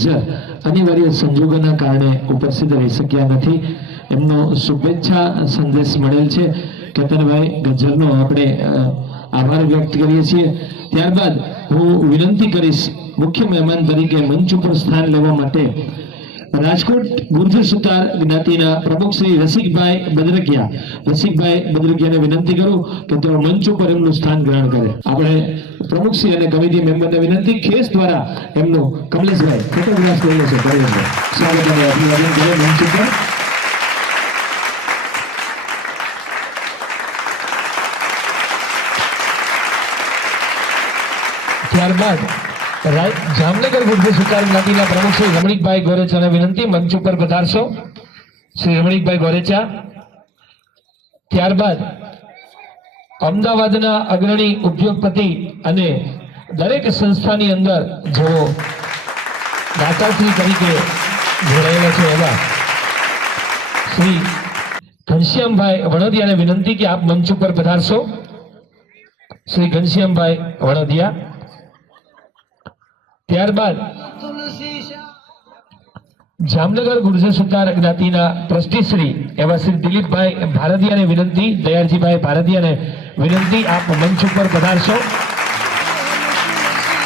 ગજ્જર અનિવાર્ય સંજોગોના કારણે ઉપસ્થિત રહી શક્યા નથી. એમનો શુભેચ્છા સંદેશ મળેલ છે. કેતનભાઈ ગજ્જરનો આપણે આભાર વ્યક્ત કરીએ છીએ. ત્યારબાદ હું વિનંતી કરીશ મુખ્ય મહેમાન તરીકે મંચ ઉપર સ્થાન લેવા માટે રાજકોટ ગુર્જર સુતાર જ્ઞાતિના પ્રમુખ શ્રી રસિકભાઈ બદ્રકિયાને વિનંતી કરું કે તેઓ મંચ ઉપર એમનું સ્થાન ગ્રહણ કરે. આપણે પ્રમુખ શ્રી અને કમિટી મેમ્બરને વિનંતી ખેસ દ્વારા એમનું કમલેશભાઈ ફોટોગ્રાફ લઈ લેશે. સ્વાગત અને અભિવાદન કરે મંચ ઉપર. ત્યારબાદ જામનગર ગુર્જર સુતાર જ્ઞાતિના પ્રમુખ શ્રી રમણીકભાઈ ગોરેચાને વિનંતી મંચ ઉપર પધારશો. શ્રી રમણીકભાઈ ગોરેચા. ત્યારબાદ અમદાવાદના અગ્રણી ઉદ્યોગપતિ અને દરેક સંસ્થાની અંદર જેઓ દાતાશ્રી તરીકે જોડાયેલા છે એવા શ્રી ઘનશ્યામભાઈ વણોદિયાને વિનંતી કે આપ મંચ ઉપર પધારશો. શ્રી ઘનશ્યામભાઈ વણોદિયા. ત્યારબાદ જામનગર ગુર્જર સુતાર જ્ઞાતિના ટ્રસ્ટી શ્રી એવા શ્રી દિલીપભાઈ ભારતીયાને વિનંતી, દયાળજીભાઈ ભારતીયાને વિનંતી આપ મંચ ઉપર પધારશો.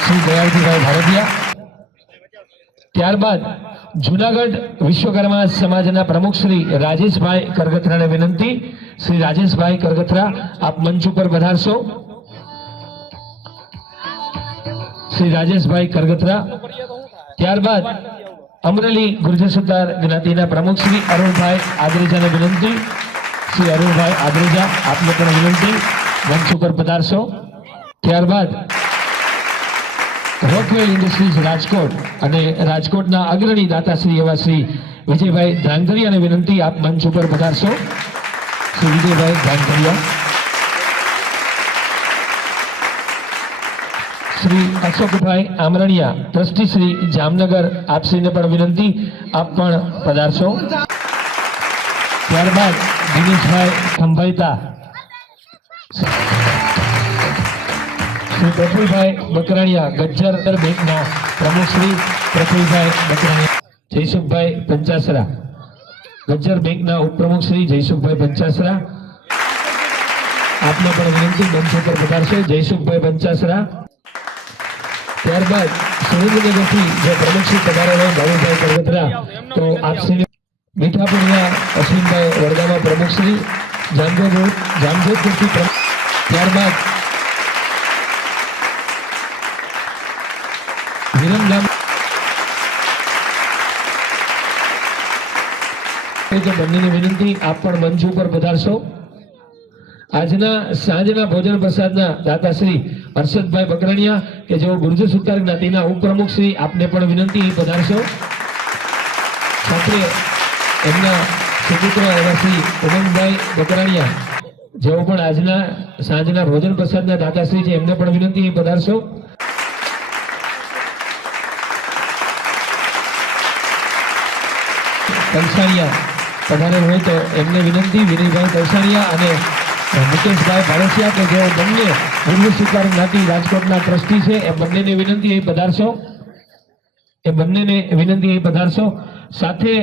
શ્રી દયાળજીભાઈ ભારતીયા. ત્યારબાદ જુનાગઢ વિશ્વકર્મા સમાજના પ્રમુખ શ્રી રાજેશભાઈ કરગથરાને વિનંતી, શ્રી રાજેશભાઈ કરગથરા આપ મંચ ઉપર પધારશો. શ્રી રાજેશભાઈ કરગથરા. ત્યારબાદ અમરેલી ગુર્જર સુતાર જ્ઞાતિના પ્રમુખ શ્રી અરુણભાઈ આદરેજાને વિનંતી, શ્રી અરુણભાઈ આદરેજા આપને પણ વિનંતી મંચ ઉપર પધારશો. ત્યારબાદ રોકવેલ ઇન્ડસ્ટ્રીઝ રાજકોટ અને રાજકોટના અગ્રણી દાતાશ્રી એવા શ્રી વિજયભાઈ ધ્રાંગધરિયાને વિનંતી આપ મંચ ઉપર પધારશો. શ્રી વિજયભાઈ ધ્રાંગધરિયા. શ્રી અશોકભાઈ આમરણિયા ટ્રસ્ટી શ્રી જામનગર આપશ્રીને પણ વિનંતી આપ પણ પધારશો. ત્યારબાદ દિનેશભાઈ ખંભાઈતા, શ્રી પ્રફુલભાઈ બકરાણીયા ગજ્જર બેંકના પ્રમુખ શ્રી પ્રફુલભાઈ બકરાણીયા, જયસુખભાઈ પંચાસરા ગજ્જર બેંકના ઉપપ્રમુખ શ્રી જયસુખભાઈ પંચાસરા આપને પણ વિનંતી મંચ ઉપર પધારશો. જયસુખભાઈ પંચાસરા. ત્યારબાદ સુરેન્દ્રનગરથી જે પ્રમુખ શ્રી પધારેલા ભાવુભાઈ કરગથરા તો આપશ્રી મીઠાપુરના અશ્વિનભાઈ વડગામા પ્રમુખ શ્રી જામજોધપુરથી. ત્યારબાદ વિરમગામ બંનેની વિનંતી આપ પણ મંચ ઉપર પધારશો. આજના સાંજના ભોજન પ્રસાદના દાતાશ્રી હર્ષદભાઈ બકરાણીયા કે જેઓ ગુર્જર સુતાર જ્ઞાતિના ઉપપ્રમુખ શ્રી આપને પણ વિનંતી પધારશો. સાથે એમના સુપુત્ર એવા શ્રી ઉમંગભાઈ બકરાણીયા જેઓ પણ આજના સાંજના ભોજન પ્રસાદના દાતાશ્રી છે એમને પણ વિનંતી પધારશો. કલસાણીયા પધારેલ હોય તો એમને વિનંતી, વિનયભાઈ કલસાણીયા અને મુકેશભાઈ ભારસિયા કે જેઓ બંને ગુર્જર સુતાર જ્ઞાતિ રાજકોટના ટ્રસ્ટી છે એ બંનેને વિનંતી અહીં પધારશો. સાથે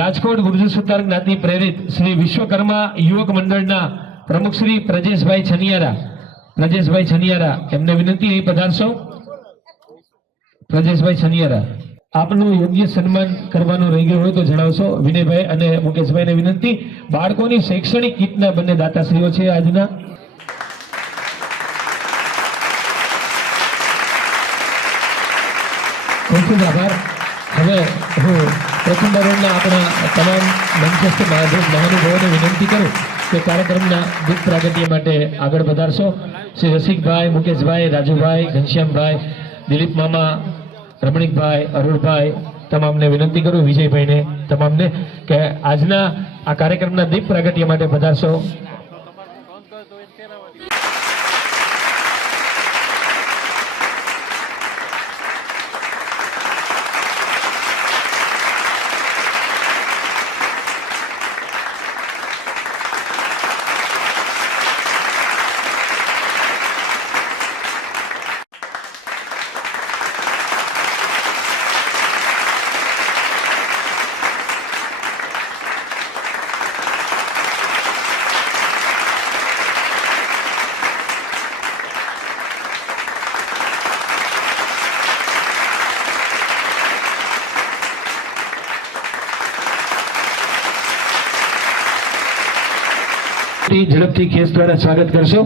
રાજકોટ ગુર્જર સુતાર જ્ઞાતિ પ્રેરિત શ્રી વિશ્વકર્મા યુવક મંડળના પ્રમુખ શ્રી પ્રજેશભાઈ છનિયારા એમને વિનંતી અહીં પધારશો. પ્રજેશભાઈ છનિયારા. આપનું યોગ્ય સન્માન કરવાનું રહી ગયું હોય તો જણાવશો. વિનયભાઈ અને મુકેશભાઈને વિનંતી. બાળકોની શૈક્ષણિક કીટના બંને દાતાશ્રીઓ છે આજના. ખૂબ ખૂબ આભાર. હવે હું પ્રથમ રાઉન્ડના આપણા તમામ મંચસ્થ મહાનુભાવોને વિનંતી કરું કે કાર્યક્રમના દીપ પ્રાગટ્ય માટે આગળ વધારશો. શ્રી રસિકભાઈ, મુકેશભાઈ, રાજુભાઈ, ઘનશ્યામભાઈ, દિલીપ મામા, રમણીકભાઈ, અરુણભાઈ તમામને વિનંતી કરું, વિજયભાઈને તમામને કે આજના આ કાર્યક્રમના દીપ પ્રાગટ્ય માટે પધારશો. વિનંતી ઝડપથી કેસ દ્વારા સ્વાગત કરશો.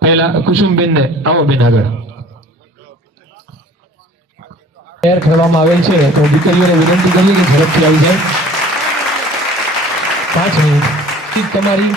પહેલા કુસુમબેનને આવો બેન આગળ તૈયાર કરવામાં આવેલ છે, તો દીકરીઓને વિનંતી કરીએ કે ઝડપથી આવી જાય. 5 મિનિટ તમારી.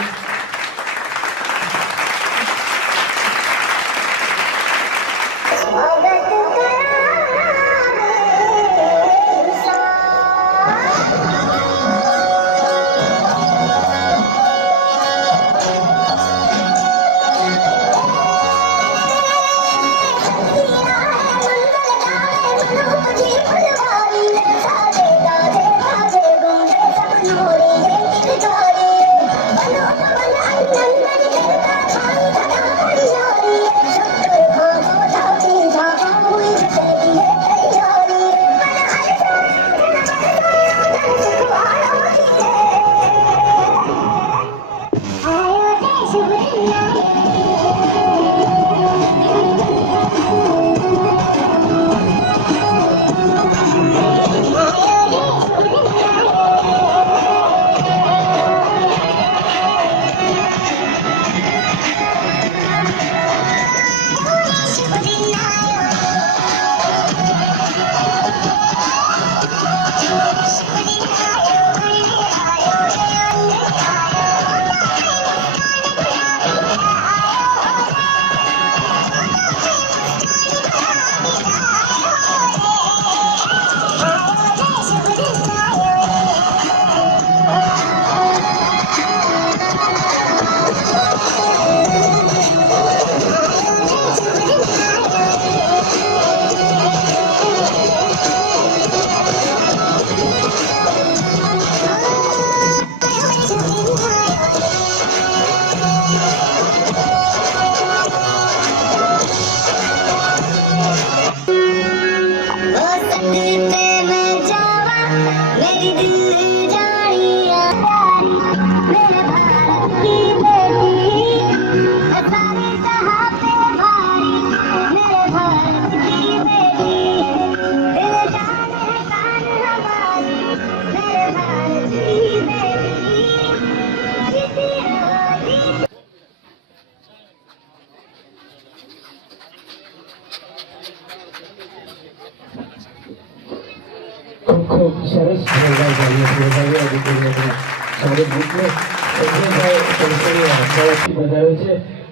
ખૂબ સરસ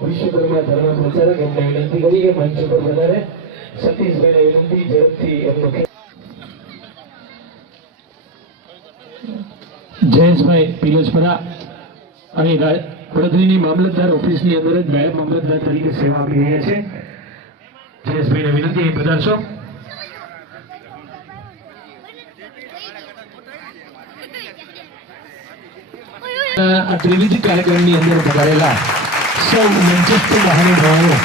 વિશ્વકર્મા ધર્મ પ્રચારક એમને વિનંતી કરી કે મંચ ઉપર વધારે. સતીશભાઈને વિનંતી ઝડપથી એમનો જયેશભાઈ પિલોચપરા અહીં વડોદરીની મામલતદાર ઓફિસની અંદર જ નાયબ મામલતદાર તરીકે સેવા આપી રહ્યા છે. જયેશભાઈને વિનંતી અહીં પધારશો. આ ત્રિવિધ કાર્યક્રમની અંદર પધારેલા સૌ મંચસ્થ મહાનુભાવો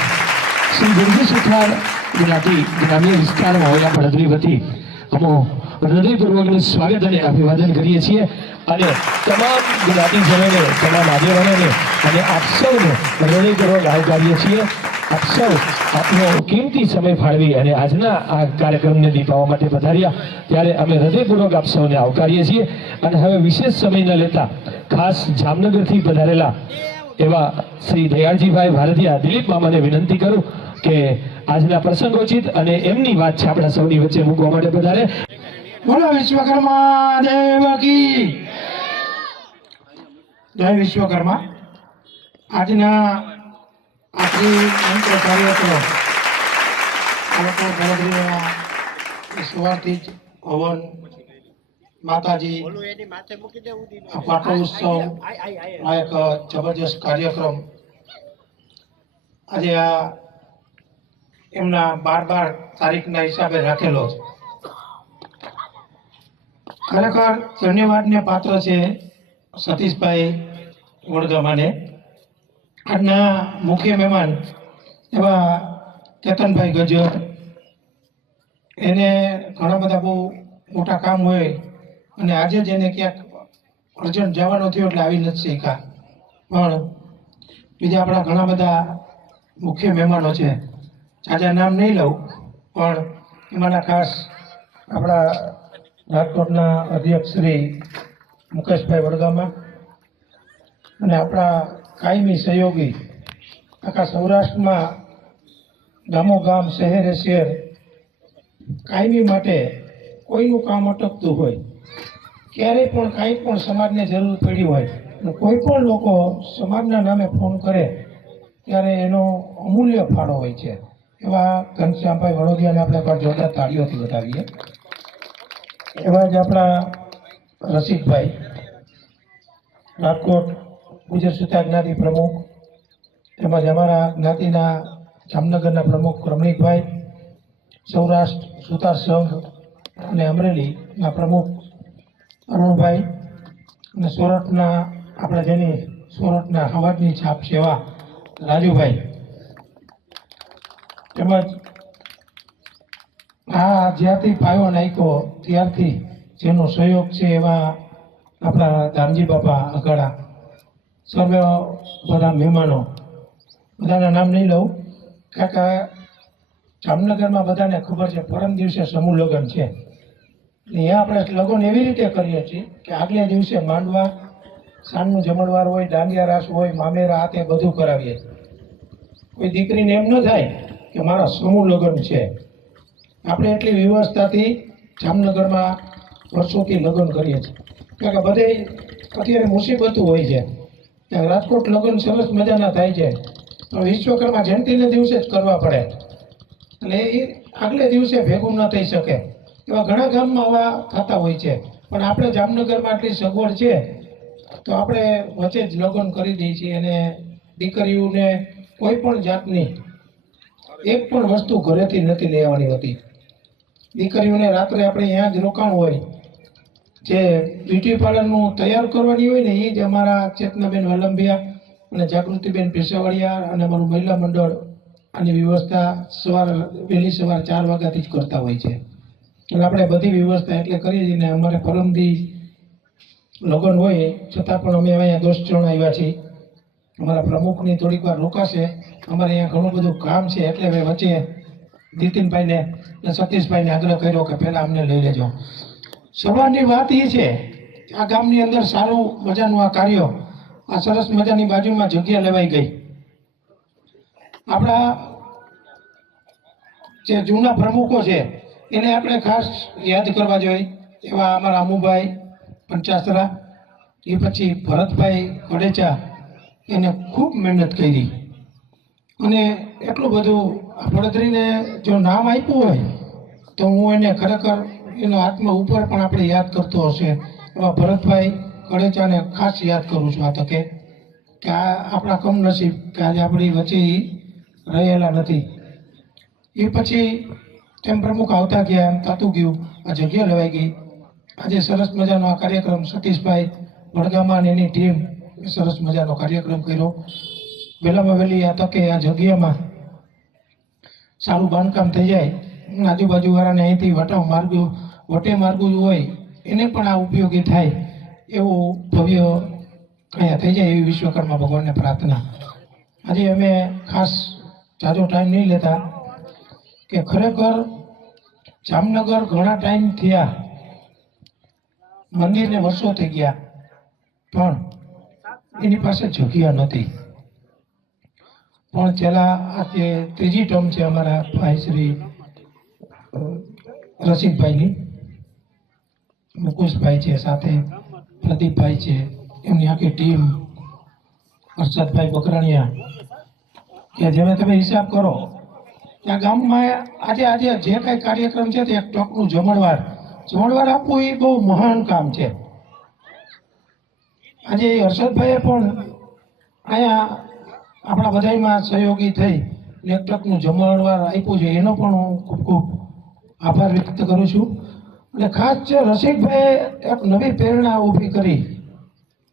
શ્રી ગુર્જર સુથાર જ્ઞાતિ ગ્રામ્ય વિસ્તારમાં આવેલા વડોદરી વતી અમો હૃદયપૂર્વકનું સ્વાગત અને અભિવાદન કરીએ છીએ અને તમામ જ્ઞાતિજનોને, તમામ આગેવાનોને અને આપ સૌને હૃદયપૂર્વક આવકારીએ છીએ. આપ સૌ આપનો કિંમતી સમય ફાળવી અને આજના આ કાર્યક્રમને દીપાવવા માટે પધાર્યા ત્યારે અમે હૃદયપૂર્વક આપ સૌને આવકારીએ છીએ. અને હવે વિશેષ સમય ન લેતા ખાસ જામનગરથી પધારેલા એવા શ્રી દયાળજીભાઈ ભારતીયા દિલીપ મામાને વિનંતી કરું કે આજના પ્રસંગોચિત અને એમની વાત છે આપણા સૌની વચ્ચે મૂકવા માટે પધારે. બોલો વિશ્વકર્મા દેવ કી જય. વિશ્વકર્મા આજના આપણી મંત્ર કાર્યક્રમ સવારથી જ હવન, માતાજી, પાટોત્સવ આ એક જબરજસ્ત કાર્યક્રમ આજે આ એમના 12 તારીખના હિસાબે રાખેલો છે. ખરેખર ધન્યવાદને પાત્ર છે સતીશભાઈ વડગામાને. આજના મુખ્ય મહેમાન એવા કેતનભાઈ ગજર, એને ઘણા બધા બહુ મોટા કામ હોય અને આજે જ એને ક્યાંક અર્જન્ટ જવાનો થયો એટલે આવી નથી શીખ્યા. પણ બીજા આપણા ઘણા બધા મુખ્ય મહેમાનો છે, જાજા નામ નહીં લઉં, પણ એમાંના ખાસ આપણા રાજકોટના અધ્યક્ષ શ્રી મુકેશભાઈ વડગામા, અને આપણા કાયમી સહયોગી આખા સૌરાષ્ટ્રમાં ગામોગામ શહેરે શહેર કાયમી માટે કોઈનું કામ અટકતું હોય, ક્યારેય પણ કાંઈ પણ સમાજને જરૂર પડી હોય અને કોઈ પણ લોકો સમાજના નામે ફોન કરે ત્યારે એનો અમૂલ્ય ફાળો હોય છે. એવા ઘનશ્યામભાઈ વડોદિયાને આપણે પણ જોરદાર તાળીઓથી વધાવીએ. એવા જ આપણા રસિકભાઈ રાજકોટ ગુજર સુતાર જ્ઞાતિ પ્રમુખ, તેમજ અમારા જ્ઞાતિના જામનગરના પ્રમુખ રમણીકભાઈ, સૌરાષ્ટ્ર સુતાર સંઘ અને અમરેલીના પ્રમુખ અરુણભાઈ, અને સોરઠના આપણા જેની સોરઠના હવાજની છાપ સેવા રાજુભાઈ, તેમજ આ જ્યારથી પાયો નાખ્યો ત્યારથી જેનો સહયોગ છે એવા આપણા દામજી બાપા અઘાડા, સર્વે બધા મહેમાનો, બધાના નામ નહીં લઉં કારણ કે જામનગરમાં બધાને ખબર છે પરમ દિવસે સમૂહ લગ્ન છે. અહીંયા આપણે લગ્ન એવી રીતે કરીએ છીએ કે આગલે દિવસે માંડવા, સાંજનું જમણવાર હોય, દાંડિયા રાસ હોય, મામેરા, આ તે બધું કરાવીએ. કોઈ દીકરીને એમ ન થાય કે મારા સમૂહ લગ્ન છે. આપણે એટલી વ્યવસ્થાથી જામનગરમાં વર્ષોથી લગ્ન કરીએ છીએ કારણ કે બધે અત્યારે મુસીબતો હોય છે. ત્યાં રાજકોટ લગ્ન સરસ મજાના થાય છે પણ વિશ્વકર્મા જયંતિના દિવસે જ કરવા પડે એટલે એ આગલે દિવસે ભેગું ન થઈ શકે. એવા ઘણા ગામમાં આવા થતા હોય છે પણ આપણે જામનગરમાં આટલી સગવડ છે તો આપણે વચ્ચે જ લગ્ન કરી દઈએ છીએ અને દીકરીઓને કોઈ પણ જાતની એક પણ વસ્તુ ઘરેથી નથી લેવાની હોતી. દીકરીઓને રાત્રે આપણે અહીંયા જ રોકાણ હોય. જે બ્યુટી પાર્લરનું તૈયાર કરવાની હોય ને એ જ અમારા ચેતનાબેન વલંભિયા અને જાગૃતિબેન પેશાવાળિયા અને અમારું મહિલા મંડળ આની વ્યવસ્થા વહેલી સવાર 4 વાગ્યાથી જ કરતા હોય છે. એટલે આપણે બધી વ્યવસ્થા એટલે કરીએ છીએ ને અમારે પરમદી લગ્ન હોય છતાં પણ અમે અહીંયા 10 જણ આવ્યા છીએ. અમારા પ્રમુખની થોડીક વાર રોકાશે, અમારે અહીંયા ઘણું બધું કામ છે એટલે હવે વચ્ચે નીતિનભાઈને અને સતીશભાઈને આગ્રહ કર્યો કે પહેલાં અમને લઈ લેજો. સવારની વાત એ છે આ ગામની અંદર સારું મજાનું આ કાર્ય, આ સરસ મજાની બાજુમાં જગ્યા લેવાઈ ગઈ. આપણા જે જૂના પ્રમુખો છે એને આપણે ખાસ યાદ કરવા જોઈએ. એવા અમારા અમુભાઈ પંચાસરા, એ પછી ભરતભાઈ કડેચા, એને ખૂબ મહેનત કરી અને એટલું બધું વડોદરીને જો નામ આપ્યું હોય તો હું એને ખરેખર એનો આત્મા ઉપર પણ આપણે યાદ કરતો હશે. એવા ભરતભાઈ કડેચાને ખાસ યાદ કરું છું આ તકે કે આ આપણા કમનસીબ કે આજે આપણી વચ્ચે રહેલા નથી. એ પછી તેમ પ્રમુખ આવતા ગયા એમ થતું ગયું, આ જગ્યા લેવાઈ ગઈ. આજે સરસ મજાનો આ કાર્યક્રમ સતીશભાઈ વડગામા અને એની ટીમ સરસ મજાનો કાર્યક્રમ કર્યો. વહેલામાં વહેલી આ તકે આ જગ્યામાં સારું બાંધકામ થઈ જાય, આજુબાજુવાળાને અહીંથી વટે માર્ગું હોય એને પણ આ ઉપયોગી થાય એવું ભવ્ય અહીંયા થઈ જાય એવી વિશ્વકર્મા ભગવાનને પ્રાર્થના. આજે અમે ખાસ જાજો ટાઈમ નહીં લેતા કે ખરેખર જામનગર ઘણા ટાઈમ થયા, મંદિરને વર્ષો થઈ ગયા પણ એની પાસે જગ્યા નથી. પણ છેલ્લા આજે 3જી ટર્મ છે અમારા ભાઈ શ્રી રસિકભાઈની, મુકુશભાઈ છે, સાથે પ્રદીપભાઈ છે, એમની આખી ટીમ, હર્ષદભાઈ બકરાણીયા, કે જેને તમે હિસાબ કરો ત્યાં ગામમાં આજે જે કાંઈ કાર્યક્રમ છે તે એક ટોકનું જમણવાર આપવું એ બહુ મહાન કામ છે. આજે હર્ષદભાઈએ પણ અહીંયા આપણા બધામાં સહયોગી થઈ એક ટકનું જમણવાર આપ્યું છે, એનો પણ હું ખૂબ ખૂબ આભાર વ્યક્ત કરું છું. અને ખાસ છે રસિકભાઈએ એક નવી પ્રેરણા ઊભી કરી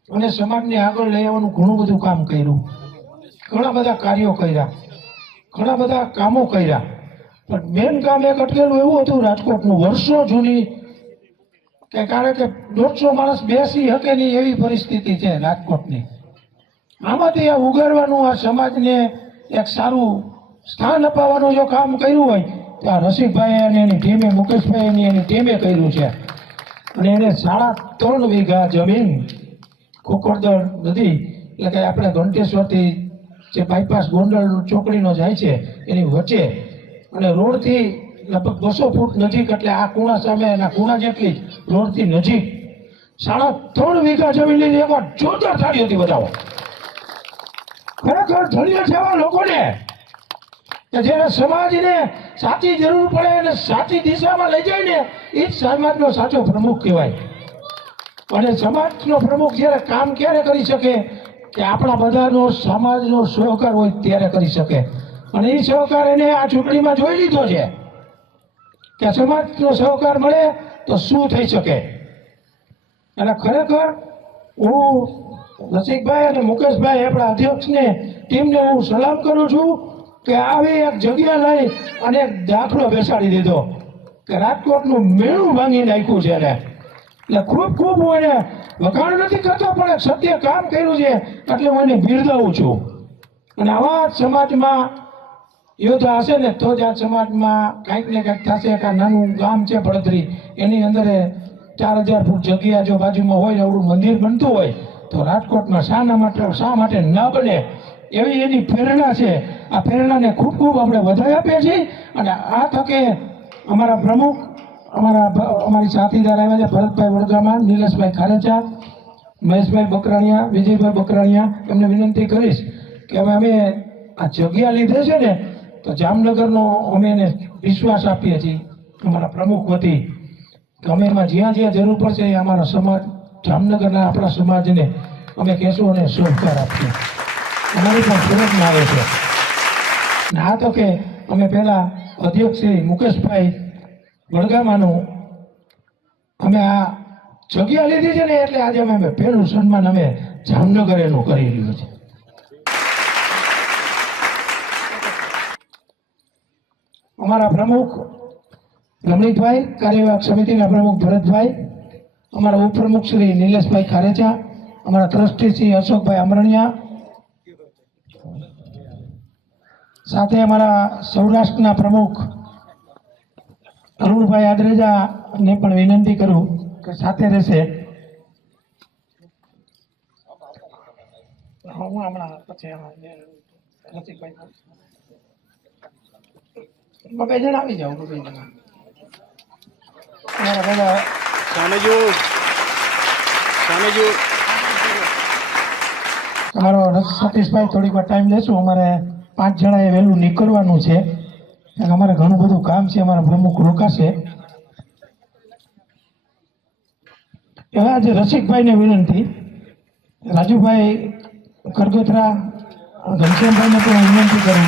અને સમાજને આગળ લઈ આવવાનું ઘણું બધું કામ કર્યું, ઘણા બધા કાર્યો કર્યા, ઘણા બધા કામો કર્યા. પણ મેન કામ એક અટકેલું એવું હતું રાજકોટનું, વર્ષો જૂની કે કારણ કે 150 માણસ બેસી શકે નહીં એવી પરિસ્થિતિ છે રાજકોટની. આમાંથી આ ઉગાડવાનું, આ સમાજને એક સારું સ્થાન અપાવવાનું જો કામ કર્યું હોય તો આ રસિકભાઈ અને એની ટીમે, મુકેશભાઈ એની ટીમે કર્યું છે. અને એને 3.5 વીઘા જમીન કોકરદળ નદી એટલે કે આપણે ઘંટેશ્વરથી જે બાયપાસ ગોંડલ ચોકડીનો જાય છે એની વચ્ચે અને રોડથી લગભગ 200 ફૂટ નજીક, એટલે આ કુણા સામે એના કુણા જેટલી જ રોડથી નજીક 3.5 વીઘા જમીન લીધી. એમાં જોરદાર થાળીઓથી બતાવો. ખરેખર ધન્ય છે એવા લોકોને કે જેને સમાજને સાચી જરૂર પડે અને સાચી દિશામાં લઈ જાય ને એ જ સમાજનો સાચો પ્રમુખ કહેવાય. અને સમાજનો પ્રમુખ જ્યારે કામ ક્યારે કરી શકે કે આપણા બધાનો સમાજનો સહકાર હોય ત્યારે કરી શકે. અને એ સહકાર એને આ ચૂંટણીમાં જોઈ લીધો છે કે સમાજનો સહકાર મળે તો શું થઈ શકે. અને ખરેખર હું રસિકભાઈ અને મુકેશભાઈ આપણા અધ્યક્ષને ટીમને હું સલામ કરું છું કે આવી એક જગ્યા લઈ અને એક દાખલો બેસાડી દીધો કે રાજકોટનું મેળું ભાંગી નાખ્યું છે એને. એટલે ખૂબ ખૂબ હું એને વખાણ નથી કરતો પણ એક સત્ય કામ કર્યું છે એટલે હું એને બિરદાવું છું. અને આવા સમાજમાં યોદ્ધા હશે ને તો જ આ સમાજમાં કાંઈક ને કાંઈક થશે. કે નાનું ગામ છે પડતરી, એની અંદર 4000 ફૂટ જગ્યા જો બાજુમાં હોય, એવડું મંદિર બનતું હોય તો રાજકોટમાં શા માટે ન બને એવી એની પ્રેરણા છે. આ પ્રેરણાને ખૂબ ખૂબ આપણે વધાઈ આપીએ છીએ. અને આ તકે અમારા પ્રમુખ અમારી સાથીદાર આવ્યા છે ભરતભાઈ વડગામા, નિલેશભાઈ ખારેચા, મહેશભાઈ બકરાણીયા, વિજયભાઈ બકરાણીયા, એમને વિનંતી કરીશ કે હવે અમે આ જગ્યા લીધે છે ને તો જામનગરનો અમે એને વિશ્વાસ આપીએ છીએ અમારા પ્રમુખ વતી કે અમે એમાં જ્યાં જ્યાં જરૂર પડશે એ અમારા સમાજ જામનગરના આપણા સમાજને અમે કહેશું અને સહકાર આપીએ. અમારી પણ ફરજમાં આવે છે. અને આ તો કે અમે પહેલા અધ્યક્ષ શ્રી મુકેશભાઈ વડગામાનું અમે આ જગ્યા લીધી છે ને એટલે આજે અમે પહેલું સન્માન અમે જામનગર એનું કરી રહ્યું છે. અમારા પ્રમુખ રમણીકભાઈ, કાર્યવાહક સમિતિના પ્રમુખ ભરતભાઈ, અમારા ઉપપ્રમુખ શ્રી નિલેશભાઈ ખારેચા, અમારા ટ્રસ્ટી શ્રી અશોકભાઈ અમરણિયા, સાથે અમારા સૌરાષ્ટ્રના પ્રમુખ અરુણભાઈ આદરેજાને પણ વિનંતી કરું કે સાથે રહેશે. હું હમણાં પછી બે જણ આવી જાઉં. અમારો સતીશભાઈ થોડીક વાર ટાઈમ લેશું. અમારે 5 જણાએ વહેલું નીકળવાનું છે. અમારે ઘણું બધું કામ છે. અમારા પ્રમુખ રોકાશે. એવા આજે રસિકભાઈને વિનંતી, રાજુભાઈ કરગોત્રા, ઘનશ્યામભાઈને પણ વિનંતી કરું.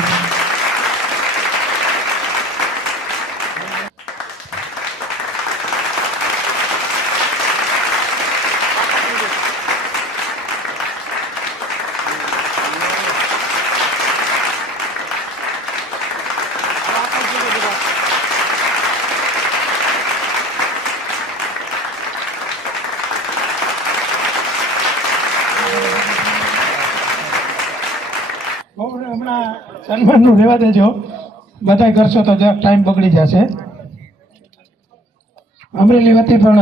હમણાં સન્માનનું રહેવા દેજો, બધા કરશો તો ટાઈમ બગડી જશે. અમરેલી વતી પણ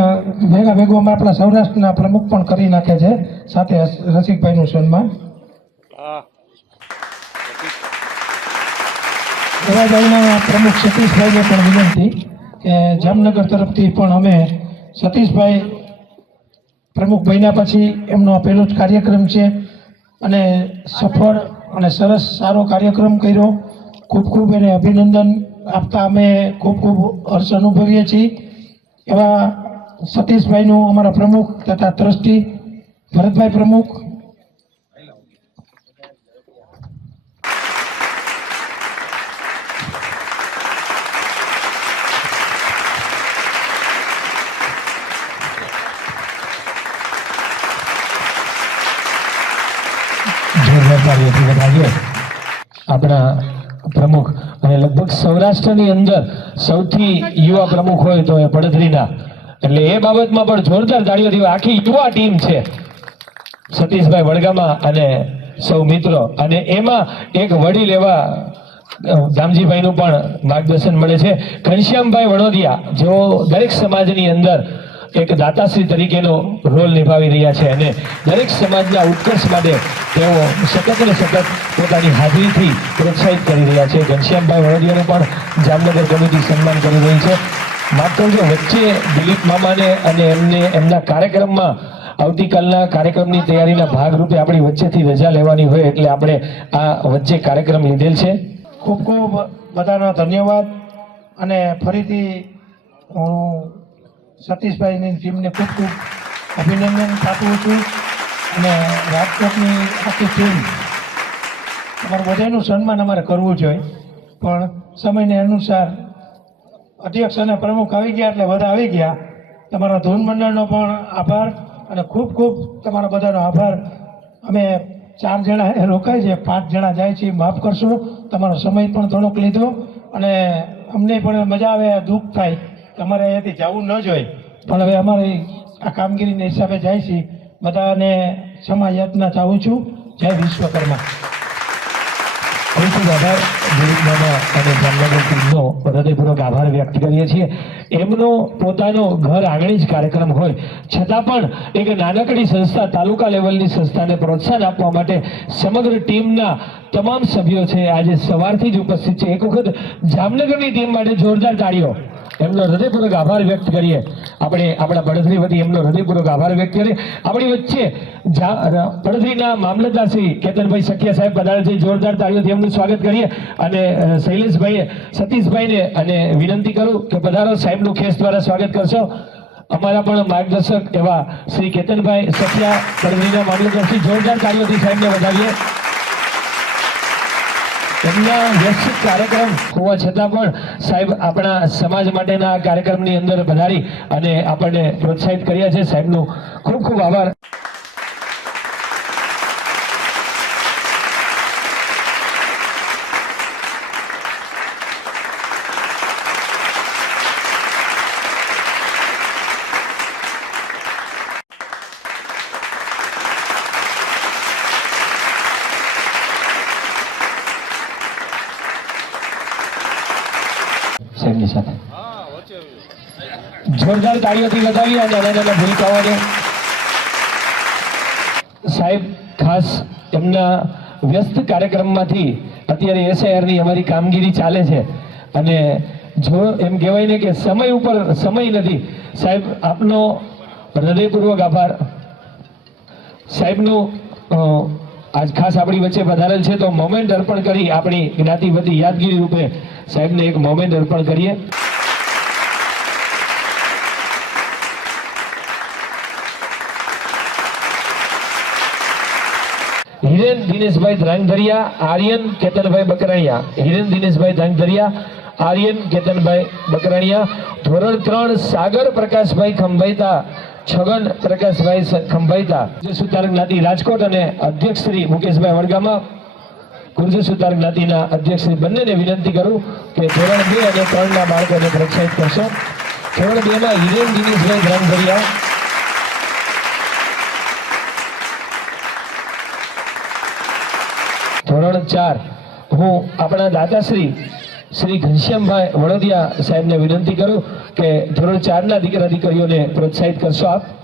ભેગું આપણા સૌરાષ્ટ્રના પ્રમુખ પણ કરી નાખે છે સાથે રસિકભાઈનું સન્માન. એવા પ્રમુખ સતીશભાઈને પણ વિનંતી કે જામનગર તરફથી પણ અમે સતીશભાઈ પ્રમુખ બન્યા પછી એમનો પહેલો જ કાર્યક્રમ છે અને સફળ અને સરસ સારો કાર્યક્રમ કર્યો. ખૂબ ખૂબ એને અભિનંદન આપતા અમે ખૂબ ખૂબ હર્ષ અનુભવીએ છીએ. એવા સતીશભાઈનું અમારા પ્રમુખ તથા ટ્રસ્ટી ભરતભાઈ પ્રમુખ, આપણા પ્રમુખ અને લગભગ સૌરાષ્ટ્રની અંદર સૌથી યુવા પ્રમુખ હોય તો એ પડધરીના, એટલે એ બાબતમાં પણ જોરદાર તાળીઓથી આખી યુવા ટીમ છે સતીશભાઈ વડગામા અને સૌ મિત્રો. અને એમાં એક વડીલ એવા દામજીભાઈનું પણ માર્ગદર્શન મળે છે, ઘનશ્યામભાઈ વણોદિયા, જેઓ દરેક સમાજની અંદર એક દાતાશ્રી તરીકેનો રોલ નિભાવી રહ્યા છે અને દરેક સમાજના ઉત્કર્ષ માટે તેઓ સતત ને સતત પોતાની હાજરીથી પ્રોત્સાહિત કરી રહ્યા છે. ઘનશ્યામભાઈ વડોદિયાનું પણ જામનગર કમિટી સન્માન કરી રહી છે. માફ કરજો, વચ્ચે દિલીપ મામાને અને એમના કાર્યક્રમમાં આવતીકાલના કાર્યક્રમની તૈયારીના ભાગરૂપે આપણી વચ્ચેથી રજા લેવાની હોય એટલે આપણે આ વચ્ચે કાર્યક્રમ લીધેલ છે. ખૂબ ખૂબ બધાનો ધન્યવાદ અને ફરીથી હું સતીશભાઈની ટીમને ખૂબ ખૂબ અભિનંદન પાઠવું છું અને રાજકોટની આખી ટીમ તમારું બધાનું સન્માન અમારે કરવું જોઈએ પણ સમયને અનુસાર અધ્યક્ષ અને પ્રમુખ આવી ગયા એટલે બધા આવી ગયા. તમારા ધૂન મંડળનો પણ આભાર અને ખૂબ ખૂબ તમારા બધાનો આભાર. અમે 4 જણા રોકાય છે, 5 જણા જાય છે, માફ કરશો, તમારો સમય પણ થોડોક લીધો અને અમને પણ મજા આવે, દુઃખ થાય કે અમારે અહીંયાથી જવું ન જોઈએ પણ હવે અમારી આ કામગીરીના હિસાબે જાય છે. બધાને ક્ષમા યાચના ચાહું છું. જય વિશ્વકર્મા. ખૂબ ખૂબ આભાર દિલીપ મામા અને જામનગર ટીમનો હૃદયપૂર્વક આભાર વ્યક્ત કરીએ છીએ. એમનો પોતાનો ઘર આંગણે જ કાર્યક્રમ હોય છતાં પણ એક નાનકડી સંસ્થા, તાલુકા લેવલની સંસ્થાને પ્રોત્સાહન આપવા માટે સમગ્ર ટીમના તમામ સભ્યો છે આજે સવારથી જ ઉપસ્થિત છે. એક વખત જામનગરની ટીમ માટે જોરદાર તાળીઓ. એમનો હૃદયપૂર્વક આભાર વ્યક્ત કરીએ. આપણે આપણા પડધરી વતી એમનો હૃદયપૂર્વક આભાર વ્યક્ત કરીએ. આપણી વચ્ચે પડધરીના મામલતદાર શ્રી કેતનભાઈ સખિયા સાહેબ પધારે છે. જોરદાર તાળીઓથી એમનું સ્વાગત કરીએ અને શૈલેષભાઈએ, સતીશભાઈને અને વિનંતી કરું કે પધારો, સાહેબનું ખેસ દ્વારા સ્વાગત કરશો. અમારા પણ માર્ગદર્શક એવા શ્રી કેતનભાઈ સખિયા પડધરીના મામલતદાર શ્રી, જોરદાર તાળીઓથી સાહેબને વધાવીએ. એમના વ્યસ્ત કાર્યક્રમ હોવા છતાં પણ સાહેબ આપણા સમાજ માટેના આ કાર્યક્રમની અંદર પધારી અને આપણને પ્રોત્સાહિત કર્યા છે. સાહેબનો ખૂબ ખૂબ આભાર. સાહેબની સાથે જોરદાર તાળીઓથી વધાવી અને નાના નાના ભૂલકાઓને સાહેબ ખાસ એમના વ્યસ્ત કાર્યક્રમમાંથી અત્યારે SIRની અમારી કામગીરી ચાલે છે અને જો એમ કહેવાય ને કે સમય ઉપર સમય નથી. સાહેબ આપનો હૃદયપૂર્વક આભાર. સાહેબનું આજ ખાસ આપણી વચ્ચે પધારેલ છે તો મોમેન્ટ અર્પણ કરી આપણી જ્ઞાતિ વતી યાદગીરી રૂપે સાહેબને એક મોમેન્ટ અર્પણ કરીએ. હિરેન દિનેશભાઈ ધ્રાંગધરિયા, આર્યન કેતનભાઈ બકરાણીયા. હિરેન દિનેશભાઈ ધ્રાંગધરિયા, આર્યન કેતનભાઈ બકરાણીયા. ધોરણ 3 સાગર પ્રકાશભાઈ ખંભાઈતા, છગન પ્રકાશભાઈ ખંભાઈતા, સુતાર જ્ઞાતિ રાજકોટ અને અધ્યક્ષ શ્રી મુકેશભાઈ વડગામા, ગુર્જર સુતાર જ્ઞાતિના અધ્યક્ષ શ્રી બંનેને વિનંતી કરું કે ધોરણ 2 અને 3ના બાળકોને પ્રોત્સાહિત કરશો. ધોરણ 2માં હિરેન દિનેશભાઈ ધ્રાંગધરિયા, ધોરણ 4 હું આપણા દાતાશ્રી શ્રી ઘનશ્યામભાઈ વડોદિયા સાહેબને વિનંતી કરું કે ધોરણ 4ના દીકરા દીકરીઓને પ્રોત્સાહિત કરશો આપ.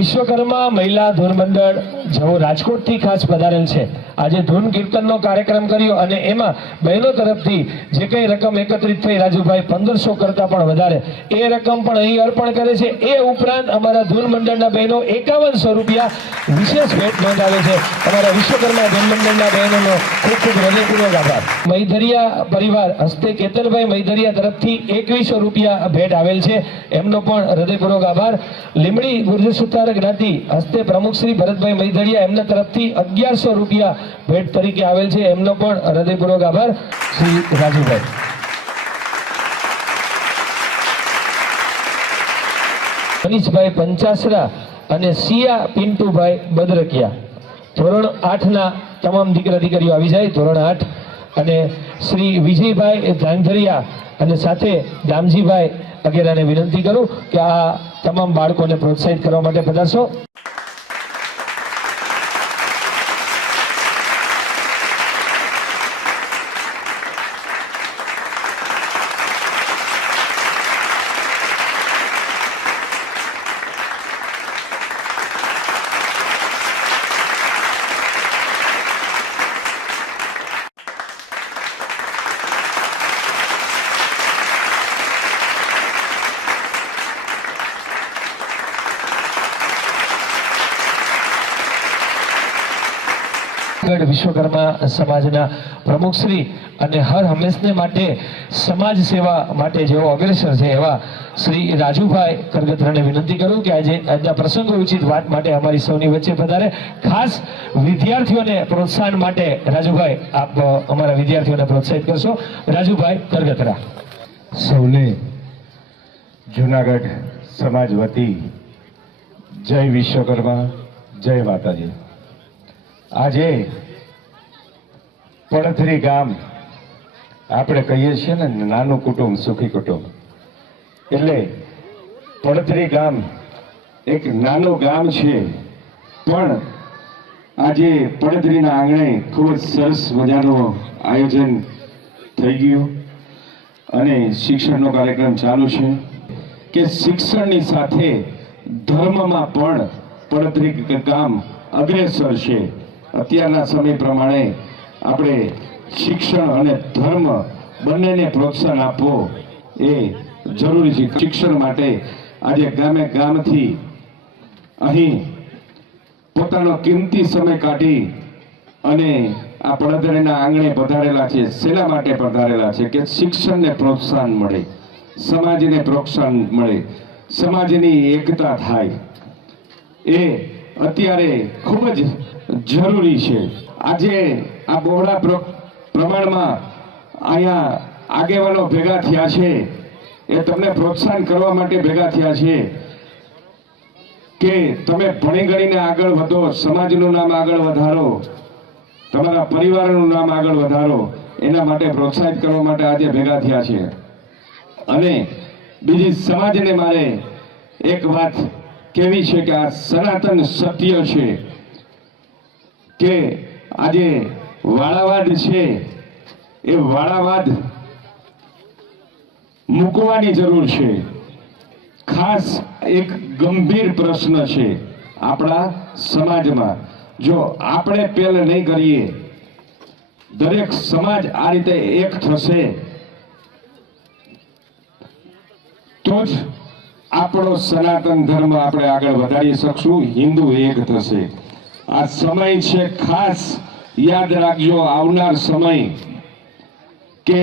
વિશ્વકર્મા મહિલા ધૂન મંડળ જેઓ રાજકોટથી ખાસ પધારેલ છે. આજે ધૂન કીર્તનનો કાર્યક્રમ કર્યો અને એમાં બહેનો તરફથી જે કંઈ રકમ એકત્રિત થઈ રાજુભાઈ 1500 કરતાં પણ વધારે એ રકમ પણ અહીં અર્પણ કરે છે. એ ઉપરાંત અમારા ધૂન મંડળના બહેનો 5100 રૂપિયા વિશેષ ભેટ નોંધાવે છે. અમારા વિશ્વકર્મા ધૂન મંડળના બહેનોનો ખૂબ ખૂબ હૃદયપૂર્વક આભાર. મૈધરિયા પરિવાર હસ્તે કેતનભાઈ મૈધરિયા તરફથી 2100 રૂપિયા ભેટ આવેલ છે. એમનો પણ હૃદયપૂર્વક આભાર. લીમડી ગુર્જર સુતાર જ્ઞાતિ હસ્તે પ્રમુખ શ્રી ભરતભાઈ મૈધરિયા, એમના તરફથી 1100 રૂપિયા ભેટ તરીકે આવેલ છે. એમનો પણ હૃદયપૂર્વક આભાર. શ્રી રાજુભાઈ. મનીષભાઈ પંચાસરા અને સિયા પિન્ટુભાઈ બદરકિયા, ધોરણ 8ના તમામ દીકરા દીકરીઓ આવી જાય, ધોરણ 8, અને શ્રી વિજયભાઈ ધાંધરિયા અને સાથે દામજીભાઈ વગેરેને વિનંતી કરું કે આ તમામ બાળકોને પ્રોત્સાહિત કરવા માટે પધારશો. વિશ્વકર્મા સમાજના પ્રમુખશ્રી અને હર હંમેશને માટે સમાજ સેવા માટે જેઓ અગ્રેસર છે એવા શ્રી રાજુભાઈ કરગતરાને વિનંતી કરું કે આજના પ્રસંગો ઉચિત વાત માટે અમારી સૌની વચ્ચે પધારે. ખાસ વિદ્યાર્થીઓને પ્રોત્સાહન માટે રાજુભાઈ આપ અમારા વિદ્યાર્થીઓને પ્રોત્સાહિત કરશો. રાજુભાઈ કરગતરા. સૌને જુનાગઢ સમાજ વતી જય વિશ્વકર્મા, જય માતાજી. આજે પડથરી ગામ આપણે કહીએ છીએ ને નાનું કુટુંબ સુખી કુટુંબ, એટલે પડથરી ગામ એક નાનું ગામ છે, પણ આજે પડથરીના આંગણે ખૂબ જ સરસ મજાનું આયોજન થઈ ગયું અને શિક્ષણનો કાર્યક્રમ ચાલુ છે કે શિક્ષણની સાથે ધર્મમાં પણ પડથરી ગામ અગ્રેસર છે. અત્યારના સમય પ્રમાણે આપણે શિક્ષણ અને ધર્મ બંનેને પ્રોત્સાહન આપવો એ જરૂરી છે. શિક્ષણ માટે આજે ગામે ગામથી અહીં પોતાનો કિંમતી સમય કાઢી અને આ પડધરીના આંગણે પધારેલા છે. શેના માટે પધારેલા છે કે શિક્ષણને પ્રોત્સાહન મળે, સમાજને પ્રોત્સાહન મળે, સમાજની એકતા થાય, એ અત્યારે ખૂબ જ જરૂરી છે. આજે આ બહોળા પ્રમાણમાં અહીંયા આગેવાનો ભેગા થયા છે, એ તમને પ્રોત્સાહન કરવા માટે ભેગા થયા છે કે તમે ભણી ગણીને આગળ વધો, સમાજનું નામ આગળ વધારો, તમારા પરિવારનું નામ આગળ વધારો, એના માટે પ્રોત્સાહિત કરવા માટે આજે ભેગા થયા છે. અને બીજી સમાજને મારે એક વાત કેવી છે કે આ સનાતન સત્ય છે કે આજે વાળાવાદ છે, એ વાળાવાદ મૂકવાની જરૂર છે. ખાસ એક ગંભીર પ્રશ્ન છે આપણા સમાજમાં. જો આપણે પહેલ નહીં કરીએ, દરેક સમાજ આ રીતે એક થશે તો જ આપણો સનાતન ધર્મ આપણે આગળ વધારી શકશું, હિન્દુ એક થશે. આ સમય છે, ખાસ યાદ રાખજો આવનાર સમય કે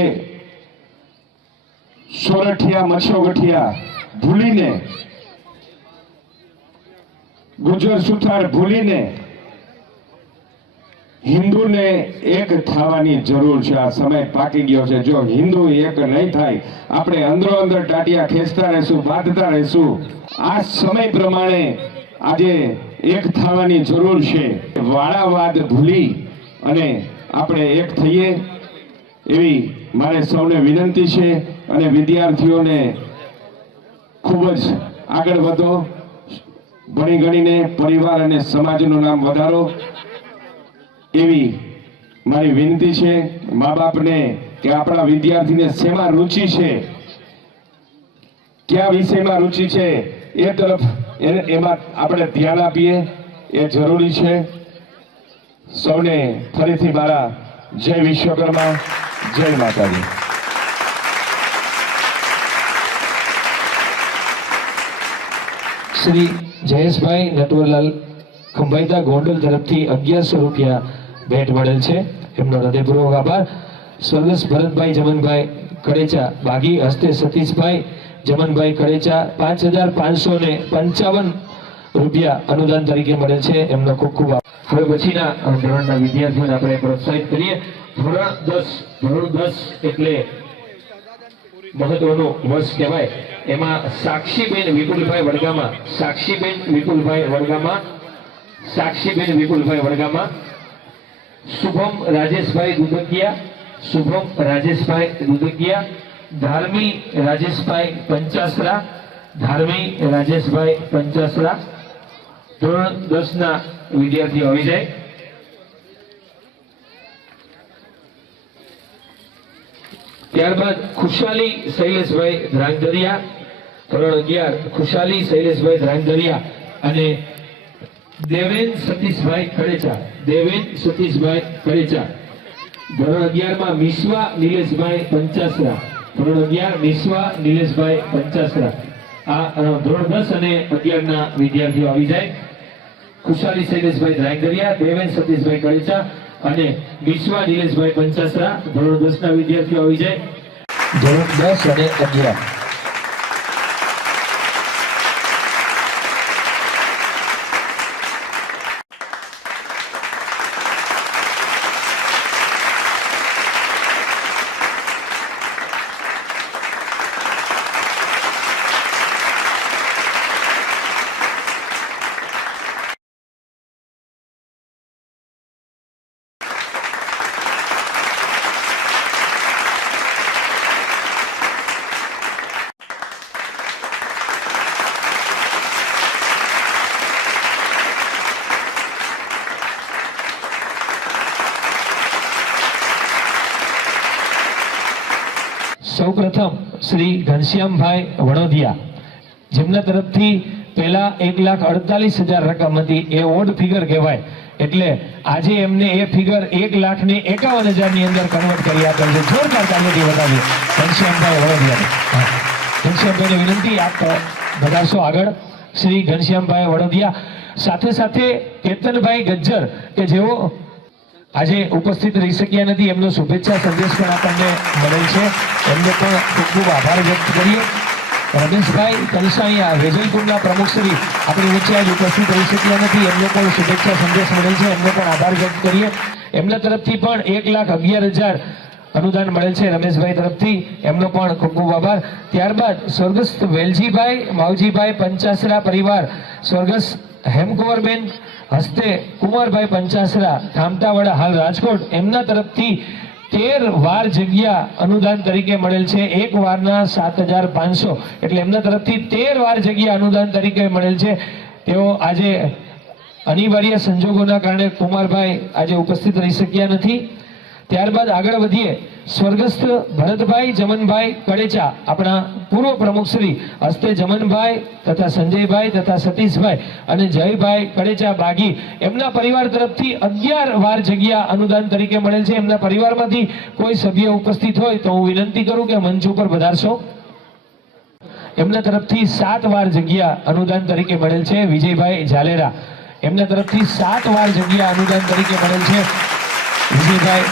સોરઠિયા મચ્છોગઠિયા ભૂલીને, ગુજર સુથાર ભૂલીને હિન્દુને એક થવાની જરૂર છે. આ સમય પાકી ગયો છે. જો હિન્દુ એક નહીં થાય, આપણે અંદરો અંદર ટાટિયા ખેંચતા રહીશું, બાંધતા રહીશું. આ સમય પ્રમાણે આજે એક થવાની જરૂર છે. વાળાવાદ ભૂલી અને આપણે એક થઈએ એવી મારે સૌને વિનંતી છે. અને વિદ્યાર્થીઓને ખૂબ જ આગળ વધો, ભણી ગણીને પરિવાર અને સમાજનું નામ વધારો એવી મારી વિનંતી છે. મા બાપને કે આપણા વિદ્યાર્થીને શેમાં રુચિ છે, કયા વિષયમાં રુચિ છે, એ તરફ એમાં આપણે ધ્યાન આપીએ, એ જરૂરી છે. સૌને ફરીથી મારા જય વિશ્વકર્મા, જય માતાજી. શ્રી જયેશભાઈ નટવરલાલ ખંભાઈતા ગોંડલ તરફથી 1100 રૂપિયા ભેટ મળેલ છે. એમનો હૃદયપૂર્વક આભાર. સ્વર્ગસ્થ ભરતભાઈ જમનભાઈ કડેચા બાગી હસ્તે સતીશભાઈ જમનભાઈ કડેચા 5555 રૂપિયા અનુદાન તરીકે મળેલ છે. એમનો ખૂબ ખૂબ આભાર. હવે પછીના ધોરણના વિદ્યાર્થીઓને આપણે પ્રોત્સાહિત કરીએ. ધોરણ 10 એટલે મહત્વનું વર્ષ કહેવાય. એમાં સાક્ષીબેન વિપુલભાઈ વડગામા સાક્ષીબેન વિપુલભાઈ વડગામા, શુભમ રાજેશભાઈ દુધકિયા, શુભમ રાજેશભાઈ દુધકિયા, ધાર્મી રાજેશભાઈ પંચાસરા, ધાર્મી રાજેશભાઈ પંચાસરા, ધોરણ 10 ના વિદ્યાર્થીઓ આવી જાય. ત્યારબાદ ખુશાલી શૈલેષભાઈ ધ્રાંગધરિયા, ધોરણ 11, ખુશાલી શૈલેષભાઈ ધ્રાંગધરિયા અને દેવેન સતીશભાઈ કડેચા, દેવેન સતીશભાઈ કડેચા. ધોરણ 11 માં મિશ્વા નિલેશભાઈ પંચાસરા, ધોરણ 11 મિશ્વા નિલેશભાઈ પંચાસરા. આ ધોરણ 10 અને 11 ના વિદ્યાર્થીઓ આવી જાય. ખુશાલી શૈલેષભાઈ ધ્રાંગધરિયા, દેવેન સતીશભાઈ કડેચા અને મિશ્વા નિલેશભાઈ પંચાસરા, ધોરણ 10 ના વિદ્યાર્થીઓ આવી જાય. ધોરણ 10 અને 11. સૌપ્રથમ શ્રી ઘનશ્યામભાઈ વડોદિયા, જેમના તરફથી પહેલા 1,48,000 રકમ હતી, એ ઓડ ફિગર કહેવાય, એટલે આજે એમને એ ફિગર 1,51,000 ની અંદર કન્વર્ટ કરી આપેલ છે. જોરદાર તાળીઓથી વધાવીએ ઘનશ્યામભાઈ વડોદિયા. ઘનશ્યામભાઈને વિનંતી, આપ વધારશો આગળ. શ્રી ઘનશ્યામભાઈ વડોદિયા. સાથે સાથે કેતનભાઈ ગજ્જર કે જેઓ આજે ઉપસ્થિત રહી શક્યા નથી, એમનો શુભેચ્છા સંદેશ પણ આપણને મળેલ છે, એમને પણ ખૂબ ખૂબ આભાર વ્યક્ત કરીએ. રમેશભાઈ કલસાણીયા, વેજલપુરના પ્રમુખ શ્રી આપણી વચ્ચે આજે ઉપસ્થિત રહી શક્યા નથી, એમને પણ શુભેચ્છા સંદેશ મળેલ છે, એમને પણ આભાર વ્યક્ત કરીએ. એમના તરફથી પણ 1,11,000 અનુદાન મળેલ છે રમેશભાઈ તરફથી, એમનો પણ ખૂબ ખૂબ આભાર. ત્યારબાદ સ્વર્ગસ્થ વેલજીભાઈ માવજીભાઈ પંચાસરા પરિવાર, સ્વર્ગસ્થ હેમકુંવરબેન હસ્તે કુમારભાઈ પંચાસરા, ધામતાવાડા, હાલ રાજકોટ, એમના તરફથી 13 વાર જગ્યા અનુદાન તરીકે મળેલ છે. એક વારના 7,500, એટલે એમના તરફથી 13 વાર જગ્યા અનુદાન તરીકે મળેલ છે. તેઓ આજે અનિવાર્ય સંજોગોના કારણે કુમારભાઈ આજે ઉપસ્થિત રહી શક્યા નથી. ત્યારબાદ આગળ વધીએ. સ્વર્ગસ્થ ભરતભાઈ જમનભાઈ કડેચા, આપણા પૂર્વ પ્રમુખ શ્રી હસ્તે જમનભાઈ તથા સંજયભાઈ તથા સતીશભાઈ અને જયભાઈ કડેચા બાગી, એમના પરિવાર તરફથી 11 વાર જગ્યા અનુદાન તરીકે મળેલ છે. એમના પરિવારમાંથી કોઈ સભ્ય ઉપસ્થિત હોય તો હું વિનંતી કરું કે મંચ ઉપર પધારશો. એમના તરફથી 7 વાર જગ્યા અનુદાન તરીકે મળેલ છે. વિજયભાઈ ઝાલેરા, એમના તરફથી 7 વાર જગ્યા અનુદાન તરીકે મળેલ છે. વિજયભાઈ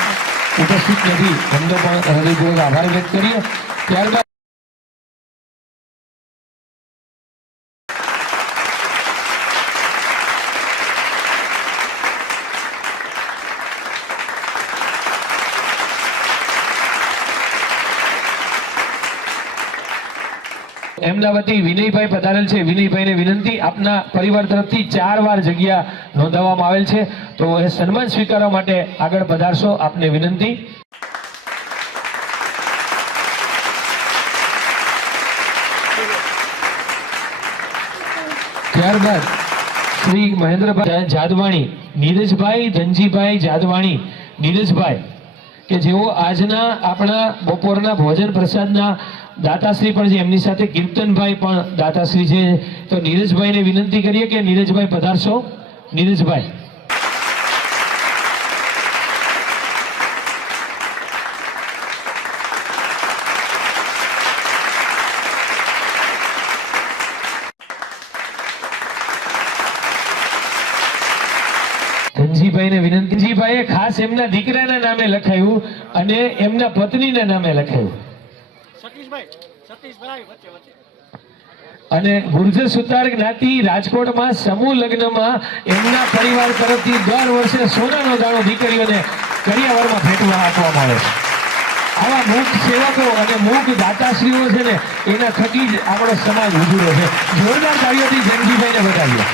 ઉપસ્થિત નથી, એમનો પણ હૃદયપૂર્વક આભાર વ્યક્ત કરીએ. ત્યારબાદ એમના વતી વિનયભાઈ પધારેલ છે. વિનયભાઈને વિનંતી, આપના પરિવાર તરફથી 4 વાર જગ્યા નોંધાવવામાં આવેલ છે, તો એ સન્માન સ્વીકારવા માટે આગળ પધારશો, આપને વિનંતી. ત્યારબાદ શ્રી મહેન્દ્રભાઈ જાદવાણી, નીરજભાઈ ધનજીભાઈ જાદવાણી, નીરજભાઈ કે જેઓ આજના આપણા બપોરના ભોજન પ્રસાદના દાતાશ્રી પણ છે, એમની સાથે કીર્તનભાઈ પણ દાતાશ્રી છે, તો નીરજભાઈને વિનંતી કરીએ કે નીરજભાઈ પધારશો. નીરજભાઈ. ધનજીભાઈને વિનંતી. ધનજીભાઈએ ખાસ એમના દીકરાના નામે લખાયું અને એમના પત્નીના નામે લખાયું. અને ગુર્જર સુતાર જ્ઞાતિ રાજકોટમાં સમૂહ લગ્નમાં એમના પરિવાર તરફથી દર વર્ષે સોનાનો દાણો દીકરીઓને કરિયાવરમાં ભેટમાં આપવામાં આવે છે. આવા મૂક સેવકો અને મૂક દાતાશ્રીઓ છે ને, એના થકી જ આપણો સમાજ ઉજળો છે. જોરદાર તાળીઓથી ધનજીભાઈને વધાવીએ.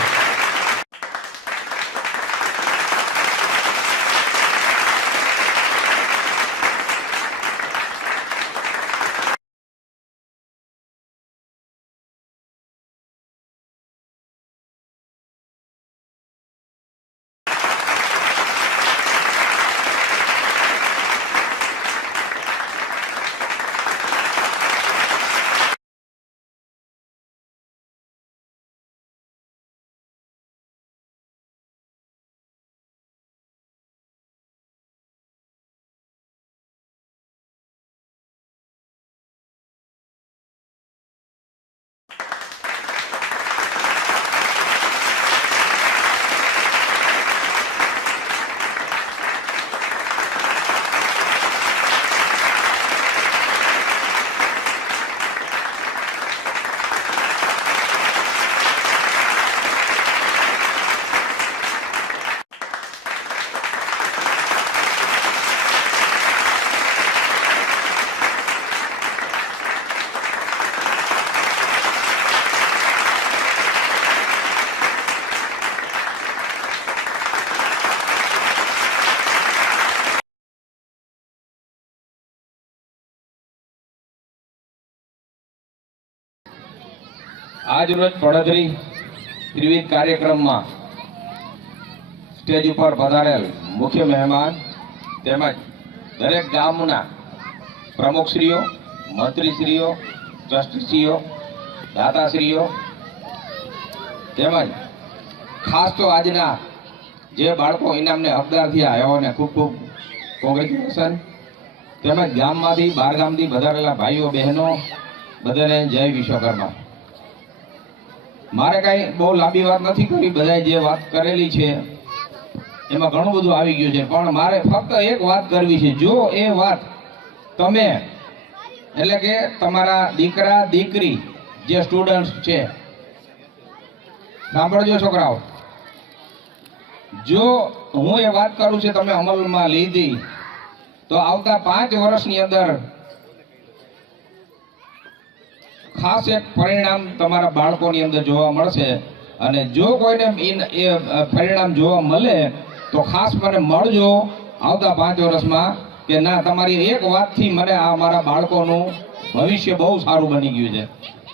આજ રોજ પડધરી ત્રિવિધ કાર્યક્રમમાં સ્ટેજ ઉપર પધારેલ મુખ્ય મહેમાન તેમજ દરેક ગામના પ્રમુખશ્રીઓ, મંત્રીશ્રીઓ, ટ્રસ્ટીશ્રીઓ, દાતાશ્રીઓ તેમજ ખાસ તો આજના જે બાળકો ઇનામને હકદાર થયા એઓને ખૂબ ખૂબ કોંગ્રેચ્યુલેશન. તેમજ ગામમાંથી બહાર ગામથી પધારેલા ભાઈઓ બહેનો બધાને જય વિશ્વકર્મા. મારે કાંઈ બહુ લાંબી વાત નથી કરી, બધાએ જે વાત કરેલી છે એમાં ઘણું બધું આવી ગયું છે, પણ મારે ફક્ત એક વાત કરવી છે. જો એ વાત તમે એટલે કે તમારા દીકરા દીકરી જે સ્ટુડન્ટ છે, સાંભળજો છોકરાઓ, જો હું એ વાત કરું છું તમે અમલમાં લીધી તો આવતા 5 વર્ષની અંદર ખાસ એક પરિણામ તમારા બાળકોની અંદર જોવા મળશે. અને જો કોઈને એ પરિણામ જોવા મળે તો ખાસ મને મળજો આવતા 5 વર્ષમાં કે ના, તમારી એક વાતથી મને આ મારા બાળકોનું ભવિષ્ય બહુ સારું બની ગયું છે.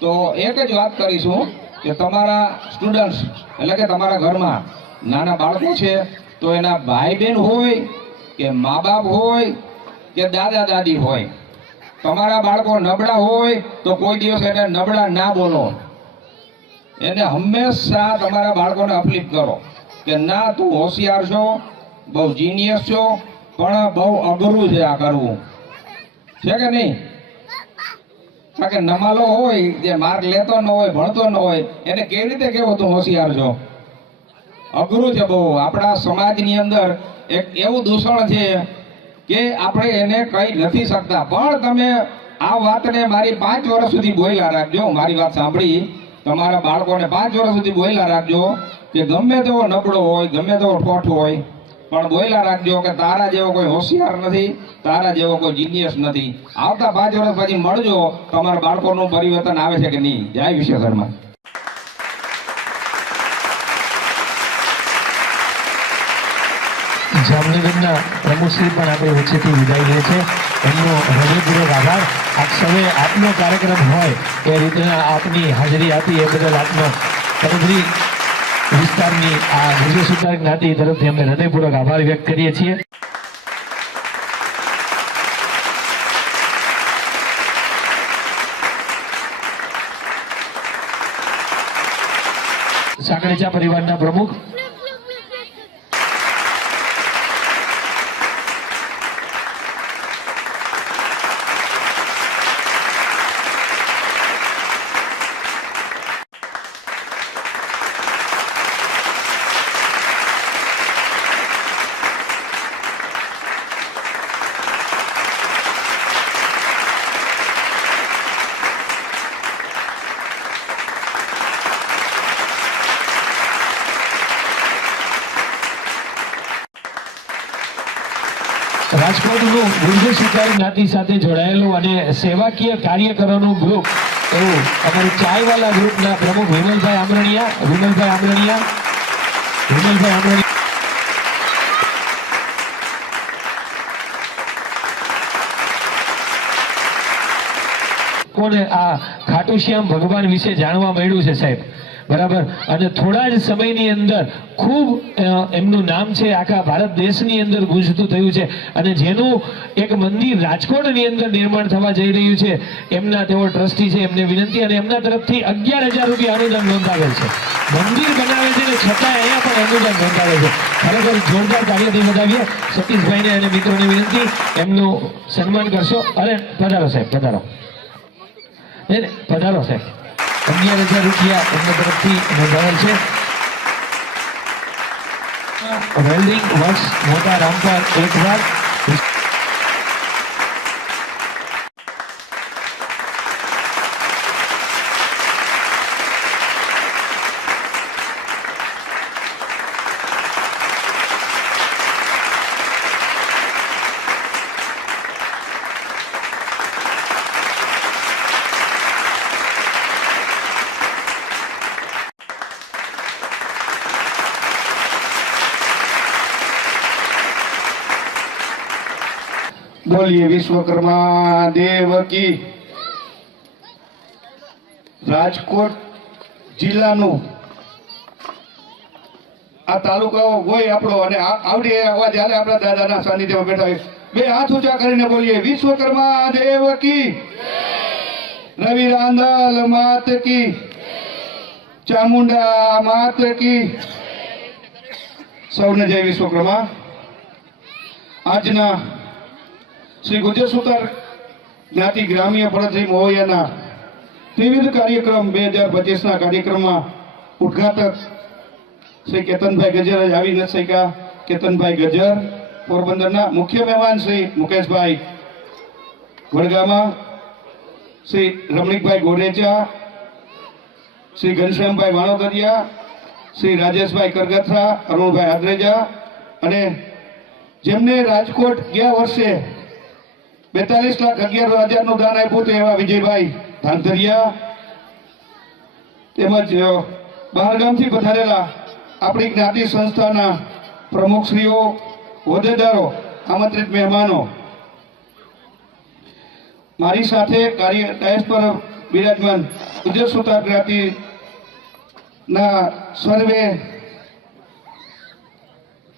તો એક જ વાત કરીશું કે તમારા સ્ટુડન્ટ્સ એટલે કે તમારા ઘરમાં નાના બાળકો છે તો એના ભાઈ બહેન હોય કે મા બાપ હોય કે દાદા દાદી હોય, તમારા બાળકો નબળા હોય તો કોઈ દિવસ એને નબળા ના બોલો. એને હંમેશા તમારા બાળકોને અપલિફ્ટ કરો કે ના, તું હોશિયાર છો, બહુ જીનિયસ છો, પણ બહુ અઘરું છે આ કરવું, છે કે નહીં? કારણ કે નમાલો હોય, જે માર્ક લેતો ન હોય, ભણતો ન હોય, એને કેવી રીતે કહેવો તું હોશિયાર છો? અઘરું છે બહુ. આપણા સમાજની અંદર એક એવું દૂષણ છે કે આપણે એને કહી નથી શકતા. પણ તમે આ વાતને મારી 5 વર્ષ સુધી બોલ્યા રાખજો. મારી વાત સાંભળી તમારા બાળકોને 5 વર્ષ સુધી બોલ્યા રાખજો કે ગમે તેવો નબળો હોય, ગમે તેવો ઠોઠ હોય, પણ બોલ્યા રાખજો કે તારા જેવો કોઈ હોશિયાર નથી, તારા જેવો કોઈ જીનિયસ નથી. આવતા 5 વર્ષ પછી મળજો, તમારા બાળકોનું પરિવર્તન આવે છે કે નહીં. જય વિશ્વકર્મા. જામનગરના પ્રમુખશ્રી પણ આપણી વચ્ચેથી વિદાય લે છે. એમનો હૃદયપૂર્વક આભાર. આપ સૌએ આપનો કાર્યક્રમ હોય એ રીતના આપની હાજરી આપી એ બદલ આપનો પડધરી વિસ્તારની આ ગુર્જર સુતાર જ્ઞાતિ તરફથી અમે હૃદયપૂર્વક આભાર વ્યક્ત કરીએ છીએ. સાંકળેચા પરિવારના પ્રમુખ રાજકોટનું ગુર્જર સુતાર જ્ઞાતિ સાથે જોડાયેલું અને સેવાકીય કાર્યકરોનું ગ્રુપ એવું અમારું ચાયવાલા ગ્રુપના પ્રમુખ વિમલભાઈ આમરણીયા કોને આ ખાટુશ્યામ ભગવાન વિશે જાણવા મળ્યું છે સાહેબ, બરાબર. અને થોડા જ સમયની અંદર ખૂબ એમનું નામ છે આખા ભારત દેશની અંદર ગુંજતું થયું છે. અને જેનું એક મંદિર રાજકોટની અંદર નિર્માણ થવા જઈ રહ્યું છે, એમના તેઓ ટ્રસ્ટી છે, એમને વિનંતી અને એમના તરફથી 11,000 રૂપિયા અનુદાન નોંધાવેલ છે. મંદિર બનાવે છે ને છતાં અહીંયા પણ અનુદાન નોંધાવે છે. ખરેખર જોરદાર કાર્યથી વધાવીએ. સતીશભાઈને અને મિત્રોને વિનંતી, એમનું સન્માન કરશો. અરે પધારો સાહેબ, પધારો. પધારો સાહેબ. 11,000 રૂપિયા એમના તરફથી નોંધાવેલ છે. વેલ્ડિંગ વર્ક્સ મોટા રામપર એકવાર બોલીએ વિશ્વકર્મા દેવ કી. રાજકોટ જિલ્લાનું આ તાલુકાઓ હોય આપણો અને આવડી અવાજ હાલે આપણા દાદાના સાનિધ્યમાં બેઠા હોય. બે હાથ ઊંચા કરીને બોલીએ વિશ્વકર્મા દેવ કી, રવિ રાંદલ માત કી, ચામુંડા માત કી. સૌને જય વિશ્વકર્મા. આજના શ્રી ગુજર સુતાર જ્ઞાતિ ગ્રામ્ય પડતરી મહોયાના વિવિધ કાર્યક્રમ 2025ના કાર્યક્રમમાં ઉદ્ઘાટક શ્રી કેતનભાઈ ગજર જ આવી નથી શક્યા. કેતનભાઈ ગજર પોરબંદરના, મુખ્ય મહેમાન શ્રી મુકેશભાઈ વડગામા, શ્રી રમણીકભાઈ ગોરેચા, શ્રી ઘનશ્યામભાઈ વાણોદરિયા, શ્રી રાજેશભાઈ કરગથરા, અરુણભાઈ આદરેજા અને જેમને રાજકોટ ગયા વર્ષે 42,11,000નું દાન આપ્યું હતું એવા વિજયભાઈ ધાંધરિયા, તેમજ બહારગામથી પધારેલા આપણી જ્ઞાતિ સંસ્થાના પ્રમુખશ્રીઓ, હોદ્દેદારો, આમંત્રિત મહેમાનો, મારી સાથે કાર્ય ડાયસ પર બિરાજમાન ગુજર સુતાર જ્ઞાતિના સર્વે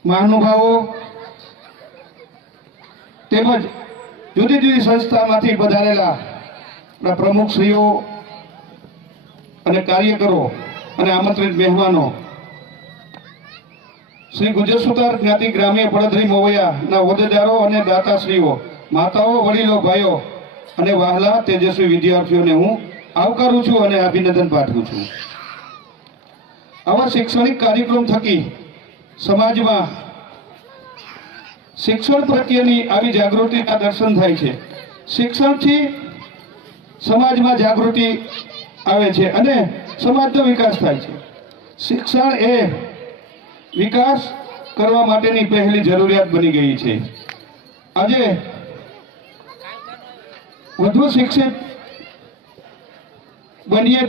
મહાનુભાવો તેમજ જુદી જુદી સંસ્થામાંથી પધારેલા આપણા પ્રમુખશ્રીઓ અને કાર્યકરો અને આમંત્રિત મહેમાનો, શ્રી ગુજર સુતાર જ્ઞાતિ ગ્રામ્ય પડતરી મહોયાના હોદ્દેદારો અને દાતાશ્રીઓ, માતાઓ, વડીલો, ભાઈઓ અને વહાલા તેજસ્વી વિદ્યાર્થીઓને હું આવકારું છું અને અભિનંદન પાઠવું છું. આવા શૈક્ષણિક કાર્યક્રમ થકી સમાજમાં શિક્ષણ પ્રત્યેની આવી જાગૃતિના દર્શન થાય છે. શિક્ષણથી સમાજમાં જાગૃતિ આવે છે અને સમાજનો વિકાસ થાય છે. શિક્ષણ એ વિકાસ કરવા માટેની પહેલી જરૂરિયાત બની ગઈ છે. આજે વધુ શિક્ષિત બનીએ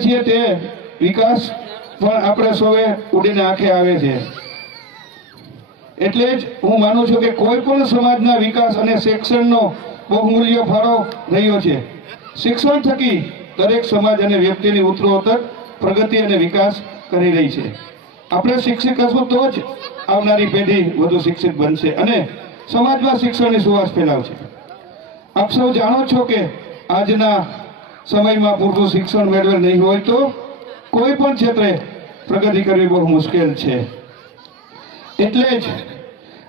છીએ તે વિકાસ પણ આપણે સૌએ ઉડીને આંખે આવે છે. એટલે જ હું માનું છું કે કોઈ પણ સમાજના વિકાસ અને શિક્ષણનો બહુમૂલ્ય ફાળો રહ્યો છે. શિક્ષણ થકી દરેક સમાજ અને વ્યક્તિની ઉત્તરોત્તર પ્રગતિ અને વિકાસ કરી રહી છે. આપણે શિક્ષિત હશું તો જ આવનારી પેઢી વધુ શિક્ષિત બનશે અને સમાજમાં શિક્ષણની સુવાસ ફેલાવશે. આપ સૌ જાણો છો કે આજના સમયમાં પૂરતું શિક્ષણ મેળવેલ નહીં હોય તો કોઈ પણ ક્ષેત્રે પ્રગતિ કરવી બહુ મુશ્કેલ છે. એટલે જ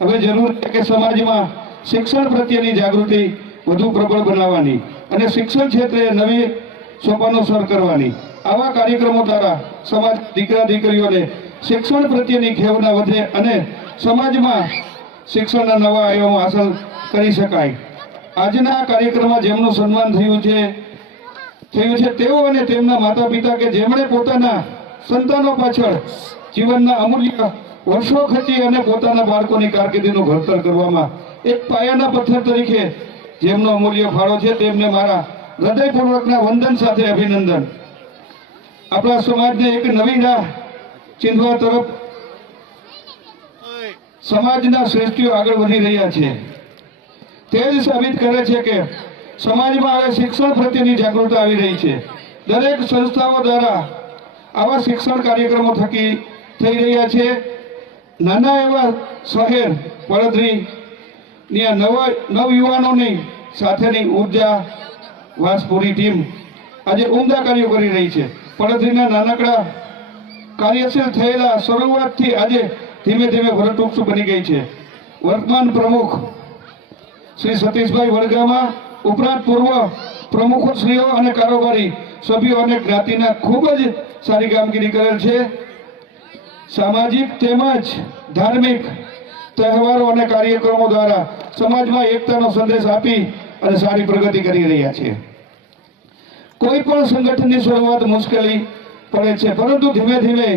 હવે જરૂર છે કે સમાજમાં શિક્ષણ પ્રત્યેની જાગૃતિ વધુ પ્રબળ બનાવવાની અને શિક્ષણ ક્ષેત્રે નવી સોપાનો સર કરવાની. આવા કાર્યક્રમો દ્વારા સમાજ દીકરા દીકરીઓને શિક્ષણ પ્રત્યેની ખેવના વધે અને સમાજમાં શિક્ષણના નવા આયામો હાંસલ કરી શકાય. આજના કાર્યક્રમમાં જેમનું સન્માન થયું છે તેઓ અને તેમના માતા પિતા કે જેમણે પોતાના સંતાનો પાછળ જીવનના અમૂલ્ય વર્ષો ખર્ચી અને પોતાના બાળકોની કારકિર્દીનું ઘડતર કરવામાં એક પાયાના પથ્થર તરીકે જેમનો અમૂલ્ય ફાળો છે તેમને મારા હૃદયપૂર્વકના વંદન સાથે અભિનંદન. આપણા સમાજને એક નવી રાહ ચીંધવા તરફ સમાજના શ્રેષ્ઠીઓ આગળ વધી રહ્યા છે. તે જ સાબિત કરે છે કે સમાજમાં હવે શિક્ષણ પ્રત્યેની જાગૃતતા આવી રહી છે. દરેક સંસ્થાઓ દ્વારા આવા શિક્ષણ કાર્યક્રમો થકી થઈ રહ્યા છે. નાના એવા શહેર પડતરીની નવયુવાનોની સાથેની ઉર્જા વાસપુરી ટીમ આજે ઉમદા કાર્યો કરી રહી છે. પડતરીના નાનકડા કાર્યશીલ થયેલા શરૂઆતથી આજે ધીમે ધીમે ભરતવૃક્ષ બની ગઈ છે. વર્તમાન પ્રમુખ શ્રી સતીશભાઈ વડગામા ઉપરાંત પૂર્વ પ્રમુખશ્રીઓ અને કારોબારી સભ્યો અને જ્ઞાતિના ખૂબ જ સારી કામગીરી કરેલ છે. સામાજિક તેમજ ધાર્મિક તહેવારો અને કાર્યક્રમો દ્વારા સમાજમાં એકતાનો સંદેશ આપી અને સારી પ્રગતિ કરી રહ્યા છે. કોઈ પણ સંગઠનની શરૂઆત મુશ્કેલી પડે છે, પરંતુ ધીમે ધીમે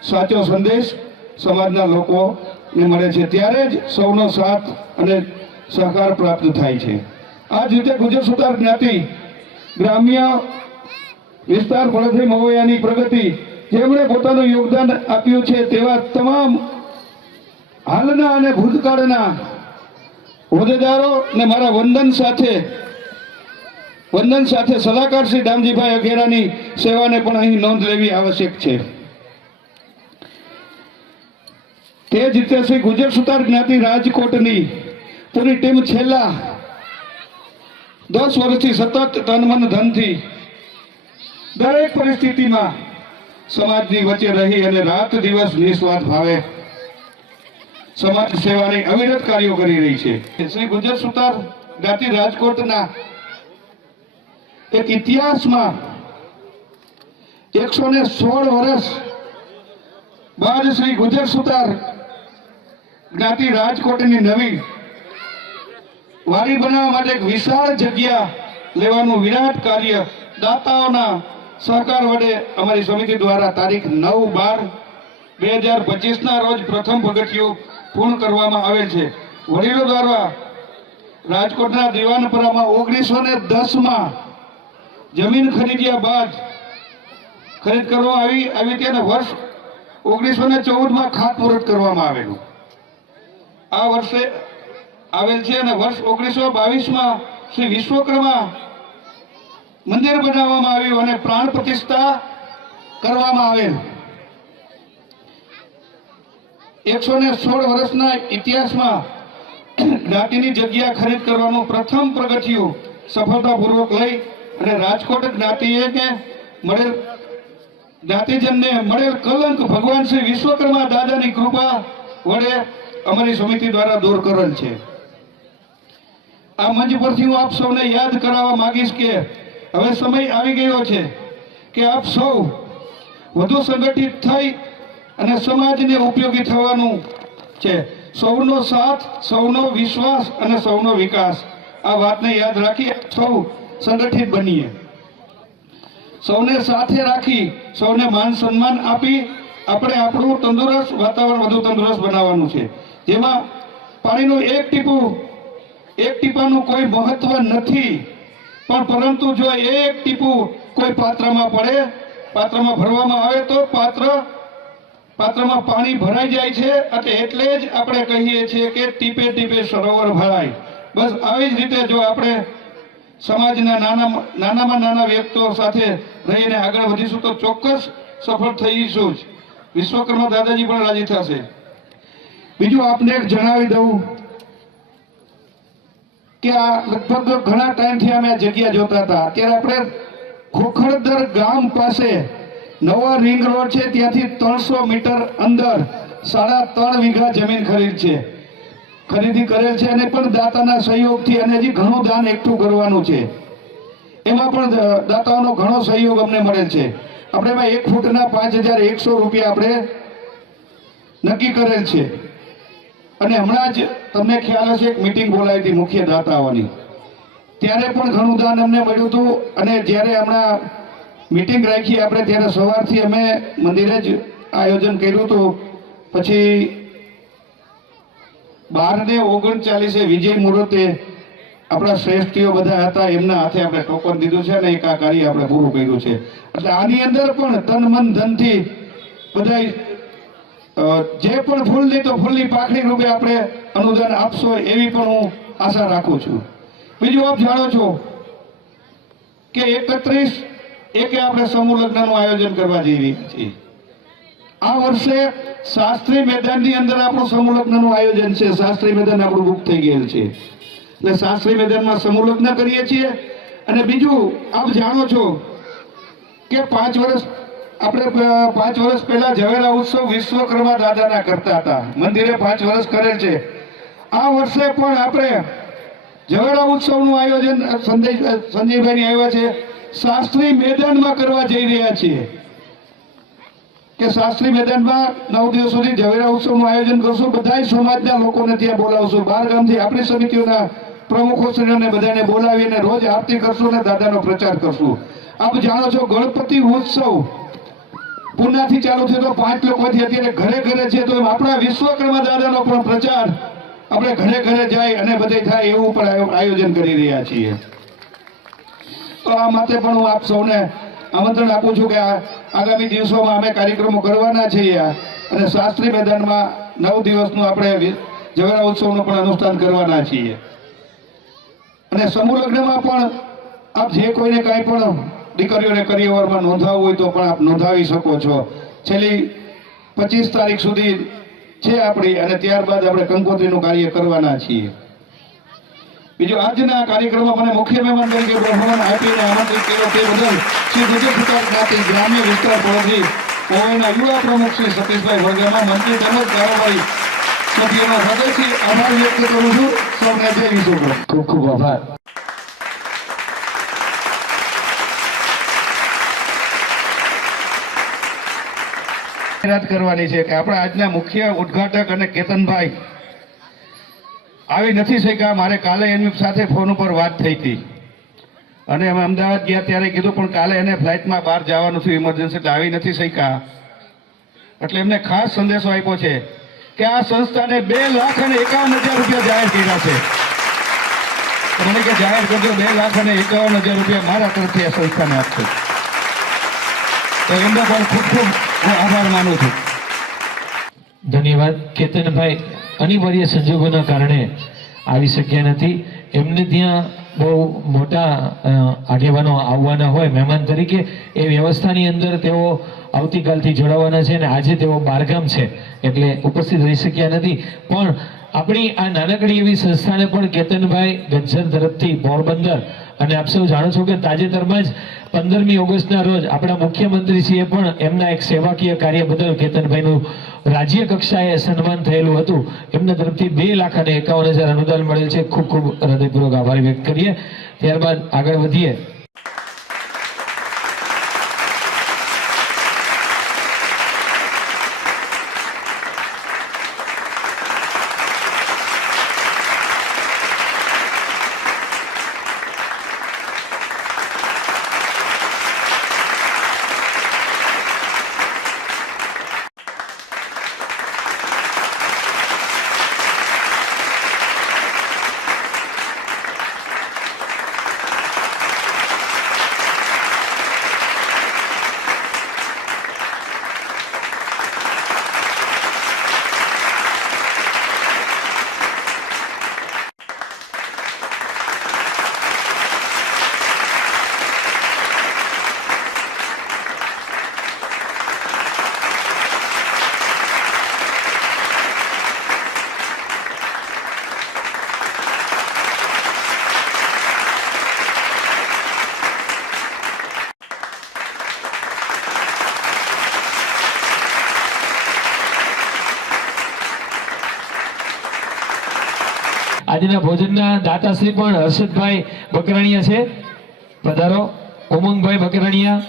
સાચો સંદેશ સમાજના લોકોને મળે છે, ત્યારે જ સૌનો સાથ અને સહકાર પ્રાપ્ત થાય છે. આ જ રીતે ગુજર સુતાર જ્ઞાતિ ગ્રામ્ય વિસ્તાર પડતરી મહોયાની પ્રગતિ જેમણે પોતાનું યોગદાન આપ્યું છે તેવા તમામ હાલના અને ભૂતકાળના હોદ્દેદારો ને મારા વંદન સાથે વંદન સાથે સલાહકાર શ્રી દામજીભાઈ અઘેરાની સેવાને પણ અહીં નોંધ લેવી આવશ્યક છે. તે જ રીતે શ્રી ગુજર સુતાર જ્ઞાતિ રાજકોટની પૂરી ટીમ છેલ્લા 10 વર્ષથી સતત તન મન ધનથી દરેક પરિસ્થિતિમાં સમાજની વચ્ચે રહી અને રાત દિવસ નિસ્વાર્થ ભાવે સમાજ સેવાની અવિરત કાર્યો કરી રહી છે. શ્રી ગુજર સુતાર જ્ઞાતિ રાજકોટના એક ઇતિહાસમાં 116 વર્ષ બાદ શ્રી ગુજર સુતાર જ્ઞાતિ રાજકોટની નવી વાડી બનાવવા માટે એક વિશાળ જગ્યા લેવાનું વિરાટ કાર્ય દાતાઓના સહકાર વડે અમારી સમિતિ દ્વારા તારીખ 9/12/2025 રોજ પ્રથમ પગથિયું પૂર્ણ કરવામાં આવેલ છે. વડીલો દ્વારા રાજકોટના દિવાનપરામાં 1910માં જમીન ખરીદ્યા બાદ ખરીદ કરવામાં આવી તેને વર્ષ 1914માં ખાતમુહૂર્ત કરવામાં આવેલું આ વર્ષે આવેલ છે અને વર્ષ 1922માં શ્રી વિશ્વકર્મા મંદિર બનાવવામાં આવ્યું અને પ્રાણ પ્રતિષ્ઠા કરવામાં આવેલ. 116 વર્ષના ઇતિહાસમાં જ્ઞાતિની જગ્યા ખરીદ કરવાનું પ્રથમ પગથિયું સફળતાપૂર્વક લઈ અને રાજકોટ જ્ઞાતિએ કે મળેલ જ્ઞાતિજનને મળેલ કલંક ભગવાન શ્રી વિશ્વકર્મા દાદાની કૃપા વડે અમારી સમિતિ દ્વારા દૂર કરેલ છે. આ મંચ પરથી હું આપ સૌને યાદ કરાવવા માંગીશ કે હવે સમય આવી ગયો છે કે આપ સૌ વધુ સંગઠિત થઈ અને સમાજને ઉપયોગી થવાનું છે. સૌનો સાથ, સૌનો વિશ્વાસ અને સૌનો વિકાસ, આ વાતને યાદ રાખી સૌ સંગઠિત બનીએ. સૌને સાથે રાખી સૌને માન સન્માન આપી આપણે આપણું તંદુરસ્ત વાતાવરણ વધુ તંદુરસ્ત બનાવવાનું છે. જેમાં પાણીનું એક ટીપાનું કોઈ મહત્વ નથી, પણ પરંતુ જો એક ટીપું કોઈ પાત્રમાં પડે, પાત્રમાં ભરવામાં આવે તો પાત્રમાં પાણી ભરાઈ જાય છે. એટલે જ આપણે કહીએ છીએ કે ટીપે ટીપે સરોવર ભરાય. બસ આવી જ રીતે જો આપણે સમાજના નાનામાં નાના વ્યક્તિઓ સાથે રહીને આગળ વધીશું તો ચોક્કસ સફળ થઈશું જ. વિશ્વકર્મા દાદાજી પણ રાજી થશે. બીજું આપને એક જણાવી દઉં કે આ લગભગ ઘણા ટાઈમથી અમે આ જગ્યા જોતા હતા. અત્યારે આપણે ખોખરદર ગામ પાસે નવા રિંગ રોડ છે, ત્યાંથી 300 મીટર અંદર 3.5 વીઘા જમીન ખરીદી કરેલ છે અને પણ દાતાના સહયોગથી અને હજી ઘણું દાન એકઠું કરવાનું છે. એમાં પણ દાતાઓનો ઘણો સહયોગ અમને મળેલ છે. આપણે એમાં 1 ફૂટના 5100 રૂપિયા આપણે નક્કી કરેલ છે. અને હમણાં જ તમને ખ્યાલ હશે એક મીટિંગ બોલાવી હતી મુખ્ય દાતાઓની, ત્યારે પણ ઘણું દાન અમને મળ્યું હતું. અને જ્યારે હમણાં મીટિંગ રાખી આપણે ત્યારે સવારથી અમે મંદિરે જ આયોજન કર્યું હતું. પછી 12:39 વિજય મુહૂર્તે આપણા શ્રેષ્ઠીઓ બધા હતા, એમના હાથે આપણે ટોકન દીધું છે અને એક આ કાર્ય આપણે પૂરું કર્યું છે. એટલે આની અંદર પણ તન મન ધનથી બધા જે પણ ફૂલની તો ફૂલની પાકડી રૂપે આપણે અનુદાન આપશો એવી પણ હું આશા રાખું છું. બીજું આપ જાણો છો કે 31 આપણે સમૂહ લગ્નનું આયોજન કરવા જઈ રહ્યા છીએ. આ વર્ષે શાસ્ત્રી મેદાનની અંદર આપણું સમૂહ લગ્નનું આયોજન છે. શાસ્ત્રી મેદાન આપણું બુક થઈ ગયેલ છે, એટલે શાસ્ત્રી મેદાનમાં સમૂહ લગ્ન કરીએ છીએ. અને બીજું આપ જાણો છો કે 5 વર્ષ પહેલા ઝવેરા ઉત્સવ વિશ્વકર્મા દાદાના કરતા હતા. મંદિરે 5 વર્ષ કરેલ છે. આ વર્ષે પણ આપણે ઝવેરા ઉત્સવનું આયોજન સંજયભાઈ આવ્યા છે, શાસ્ત્રી મેદાનમાં કરવા જઈ રહ્યા છીએ. કે શાસ્ત્રી મેદાનમાં 9 દિવસ સુધી ઝવેરા ઉત્સવનું આયોજન કરશું. બધા સમાજના લોકોને ત્યાં બોલાવશું. 12 ગામથી આપણી સમિતિઓના પ્રમુખોશ્રીઓને બધાને બોલાવીને રોજ આરતી કરશું અને દાદાનો પ્રચાર કરશું. આપ જાણો છો ગણપતિ ઉત્સવ પૂનાથી ચાલુ થયો તો 5 લોકોથી અત્યારે ઘરે ઘરે છે. તો આપણા વિશ્વકર્મા દાદાનો પણ પ્રચાર આપણે ઘરે ઘરે જાય અને બધે થાય એવું પણ આયોજન કરી રહ્યા છીએ. તો આ માટે પણ હું આપ સૌને આમંત્રણ આપું છું કે આગામી દિવસોમાં અમે કાર્યક્રમો કરવાના છીએ અને શાસ્ત્રી મેદાનમાં 9 દિવસનું આપણે ઝવેરા ઉત્સવનું પણ અનુષ્ઠાન કરવાના છીએ. અને સમૂહ લગ્નમાં પણ આપ જે કોઈને કાંઈ પણ દીકરીઓને કરિયરમાં નોંધાવવું હોય તો પણ આપ નોંધાવી શકો છો. છેલ્લી 25 તારીખ સુધી છે આપણી, અને ત્યારબાદ આપણે કંકોત્રીનું કાર્ય કરવાના છીએ. બીજું, આજના કાર્યક્રમમાં મને મુખ્ય મહેમાન તરીકે બ્રહ્મણ આપીને આમંત્રિત કર્યો તે બદલ શ્રી ગુર્જર સુતાર જ્ઞાતિ ગ્રામ્ય વિસ્તાર પડોશી ઓવાઈના યુવા પ્રમુખ શ્રી સતીશભાઈ વરગામા, મંત્રી તેમજ કારોબારી સભ્યોનો હૃદયથી આભાર વ્યક્ત કરું છું. સૌને જય વિશ્વકર્મા. ખૂબ ખૂબ આભાર. જાહેરાત કરવાની છે કે આપણા આજના મુખ્ય ઉદ્ઘાટક અને કેતનભાઈ આવી નથી શક્યા. મારે કાલે એમની સાથે ફોન ઉપર વાત થઈ હતી અને અમે અમદાવાદ ગયા ત્યારે કીધું, પણ કાલે એને ફ્લાઇટમાં બહાર જવાનું થયું ઇમરજન્સી, એટલે આવી નથી શક્યા. એટલે એમને ખાસ સંદેશો આપ્યો છે કે આ સંસ્થાને 2,51,000 રૂપિયા જાહેર કર્યા છે. તો મને કે જાહેર કરજો, 2,51,000 રૂપિયા મારા તરફથી આ સંસ્થાને આપશે. તો એમનો પણ ખૂબ ખૂબ હું આભાર માનું છું. ધન્યવાદ. કેતનભાઈ અનિવાર્ય સંજોગોના કારણે આવી શક્યા નથી. એમને ત્યાં બહુ મોટા આગેવાનો આવવાના હોય મહેમાન તરીકે, એ વ્યવસ્થાની અંદર તેઓ આવતીકાલથી જોડાવાના છે અને આજે તેઓ બહારગામ છે એટલે ઉપસ્થિત રહી શક્યા નથી. પણ આપણી આ નાનકડી એવી સંસ્થાને પણ કેતનભાઈ ગજ્જર તરફથી પોરબંદર, અને આપ સૌ જાણો છો કે તાજેતરમાં જ 15મી ઓગસ્ટના રોજ આપણા મુખ્યમંત્રીશ્રીએ પણ એમના એક સેવાકીય કાર્ય બદલ કેતનભાઈનું રાજ્ય કક્ષાએ સન્માન થયેલું હતું. એમના તરફથી 2,51,000 અનુદાન મળેલ છે. ખૂબ ખૂબ હૃદયપૂર્વક આભાર વ્યક્ત કરીએ. ત્યારબાદ આગળ વધીએ. આજના ભોજનના દાતાશ્રી પણ હર્ષદભાઈ બકરાણીયા છે. પધારો. ઉમંગભાઈ બકરાણીયા.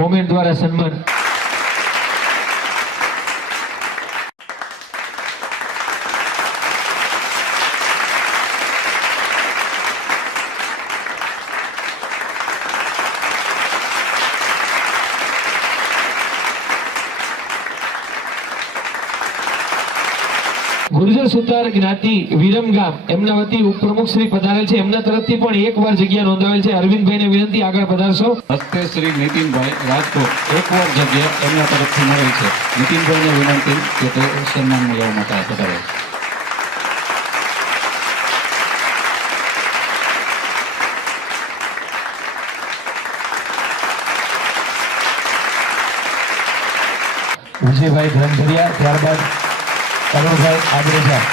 મોમેન્ટ દ્વારા સન્માન. ગુર્જર સુતાર જ્ઞાતિ વિરમગામ એમના વતી ઉપપ્રમુખ શ્રી પધારેલ છે. એમના તરફથી પણ એકવાર જગ્યા નોંધાવેલ છે. અરવિંદભાઈને વિનંતી, આગળ પધારશો. હસ્તે શ્રી નીતિનભાઈ રાજકોટ એકવાર જગ્યા એમના તરફથી મળેલ છે. નીતિનભાઈને વિનંતી કે તે સન્માન લેવા માટે પધારે. વિજયભાઈ ધનભરિયા, ત્યારબાદ અરુણભાઈ આદરેજા.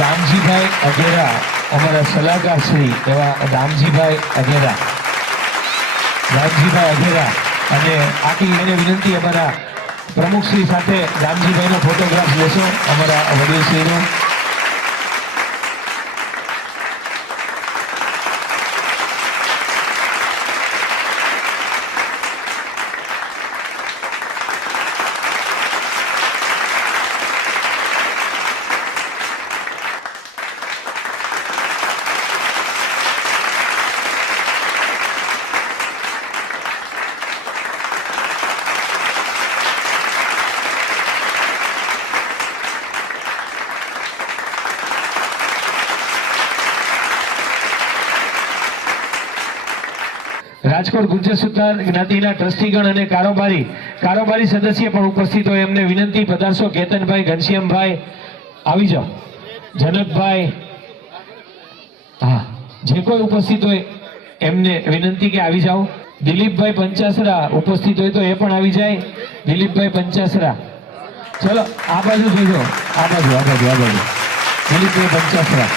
દામજીભાઈ અઘેરા, અમારા સલાહકાર શ્રી એવા દામજીભાઈ અઘેરા. અને આટલી એને વિનંતી, અમારા પ્રમુખશ્રી સાથે દામજીભાઈનો ફોટોગ્રાફ લેશો, અમારા વડીલશ્રીનો. રાજકોટ ગુર્જર સુતાર જ્ઞાતિના ટ્રસ્ટીગણ અને કારોબારી સદસ્ય પણ ઉપસ્થિત હોય એમને વિનંતી, પધારશો. કેતનભાઈ, ઘનશ્યામભાઈ આવી જાઓ. જનકભાઈ, હા, જે કોઈ ઉપસ્થિત હોય એમને વિનંતી કે આવી જાઓ. દિલીપભાઈ પંચાસરા ઉપસ્થિત હોય તો એ પણ આવી જાય. દિલીપભાઈ પંચાસરા, ચલો આ બાજુ જોજો, આ બાજુ. દિલીપભાઈ પંચાસરા,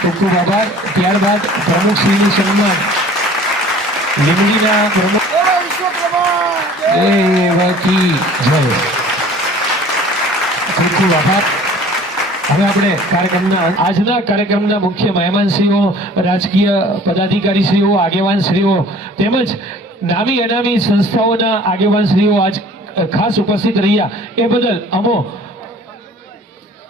ખૂબ ખૂબ આભાર. ત્યારબાદ પ્રમુખશ્રીનું સન્માન લીંબડીના પ્રમુખ દેવકી જય. ખૂબ ખૂબ આભાર. હવે આપણે આજના કાર્યક્રમના મુખ્ય મહેમાનશ્રીઓ, રાજકીય પદાધિકારીશ્રીઓ, આગેવાનશ્રીઓ તેમજ નામી અનામી સંસ્થાઓના આગેવાનશ્રીઓ આજ ખાસ ઉપસ્થિત રહ્યા એ બદલ અમો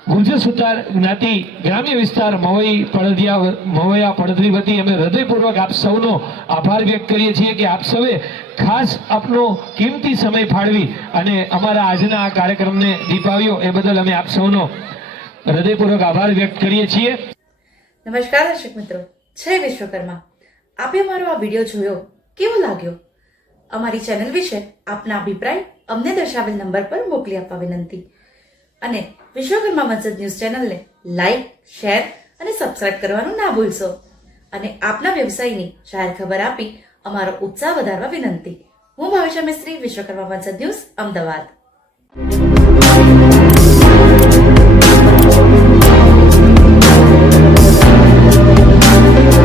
ગુર્જર સુતાર જ્ઞાતિ ગ્રામ્ય વિસ્તાર મવૈયા પડધરી વતી અમે હૃદયપૂર્વક આપ સૌનો આભાર વ્યક્ત કરીએ છીએ કે આપ સૌએ ખાસ આપનો કિંમતી સમય ફાળવી અને અમારા આજના આ કાર્યક્રમને દીપાવ્યો એ બદલ અમે આપ સૌનો હૃદયપૂર્વક આભાર વ્યક્ત કરીએ છીએ. નમસ્કાર દર્શક મિત્રો, જય વિશ્વકર્મા. આપે મારો આ વિડીયો જોયો, કેવો લાગ્યો? અમારી ચેનલ વિશે આપના અભિપ્રાય અમને દર્શાવેલ નંબર પર મોકલી આપવા વિનંતી. અને વિશ્વકર્મા વંશજ ન્યૂઝ ચેનલને લાઈક, શેર અને સબસ્ક્રાઇબ કરવાનું ના ભૂલશો. અને આપના વ્યવસાયની જાહેર ખબર આપી અમારો ઉત્સાહ વધારવા વિનંતી. હું ભાવિશા મિસ્ત્રી, વિશ્વકર્મા વંશજ ન્યૂઝ, અમદાવાદ.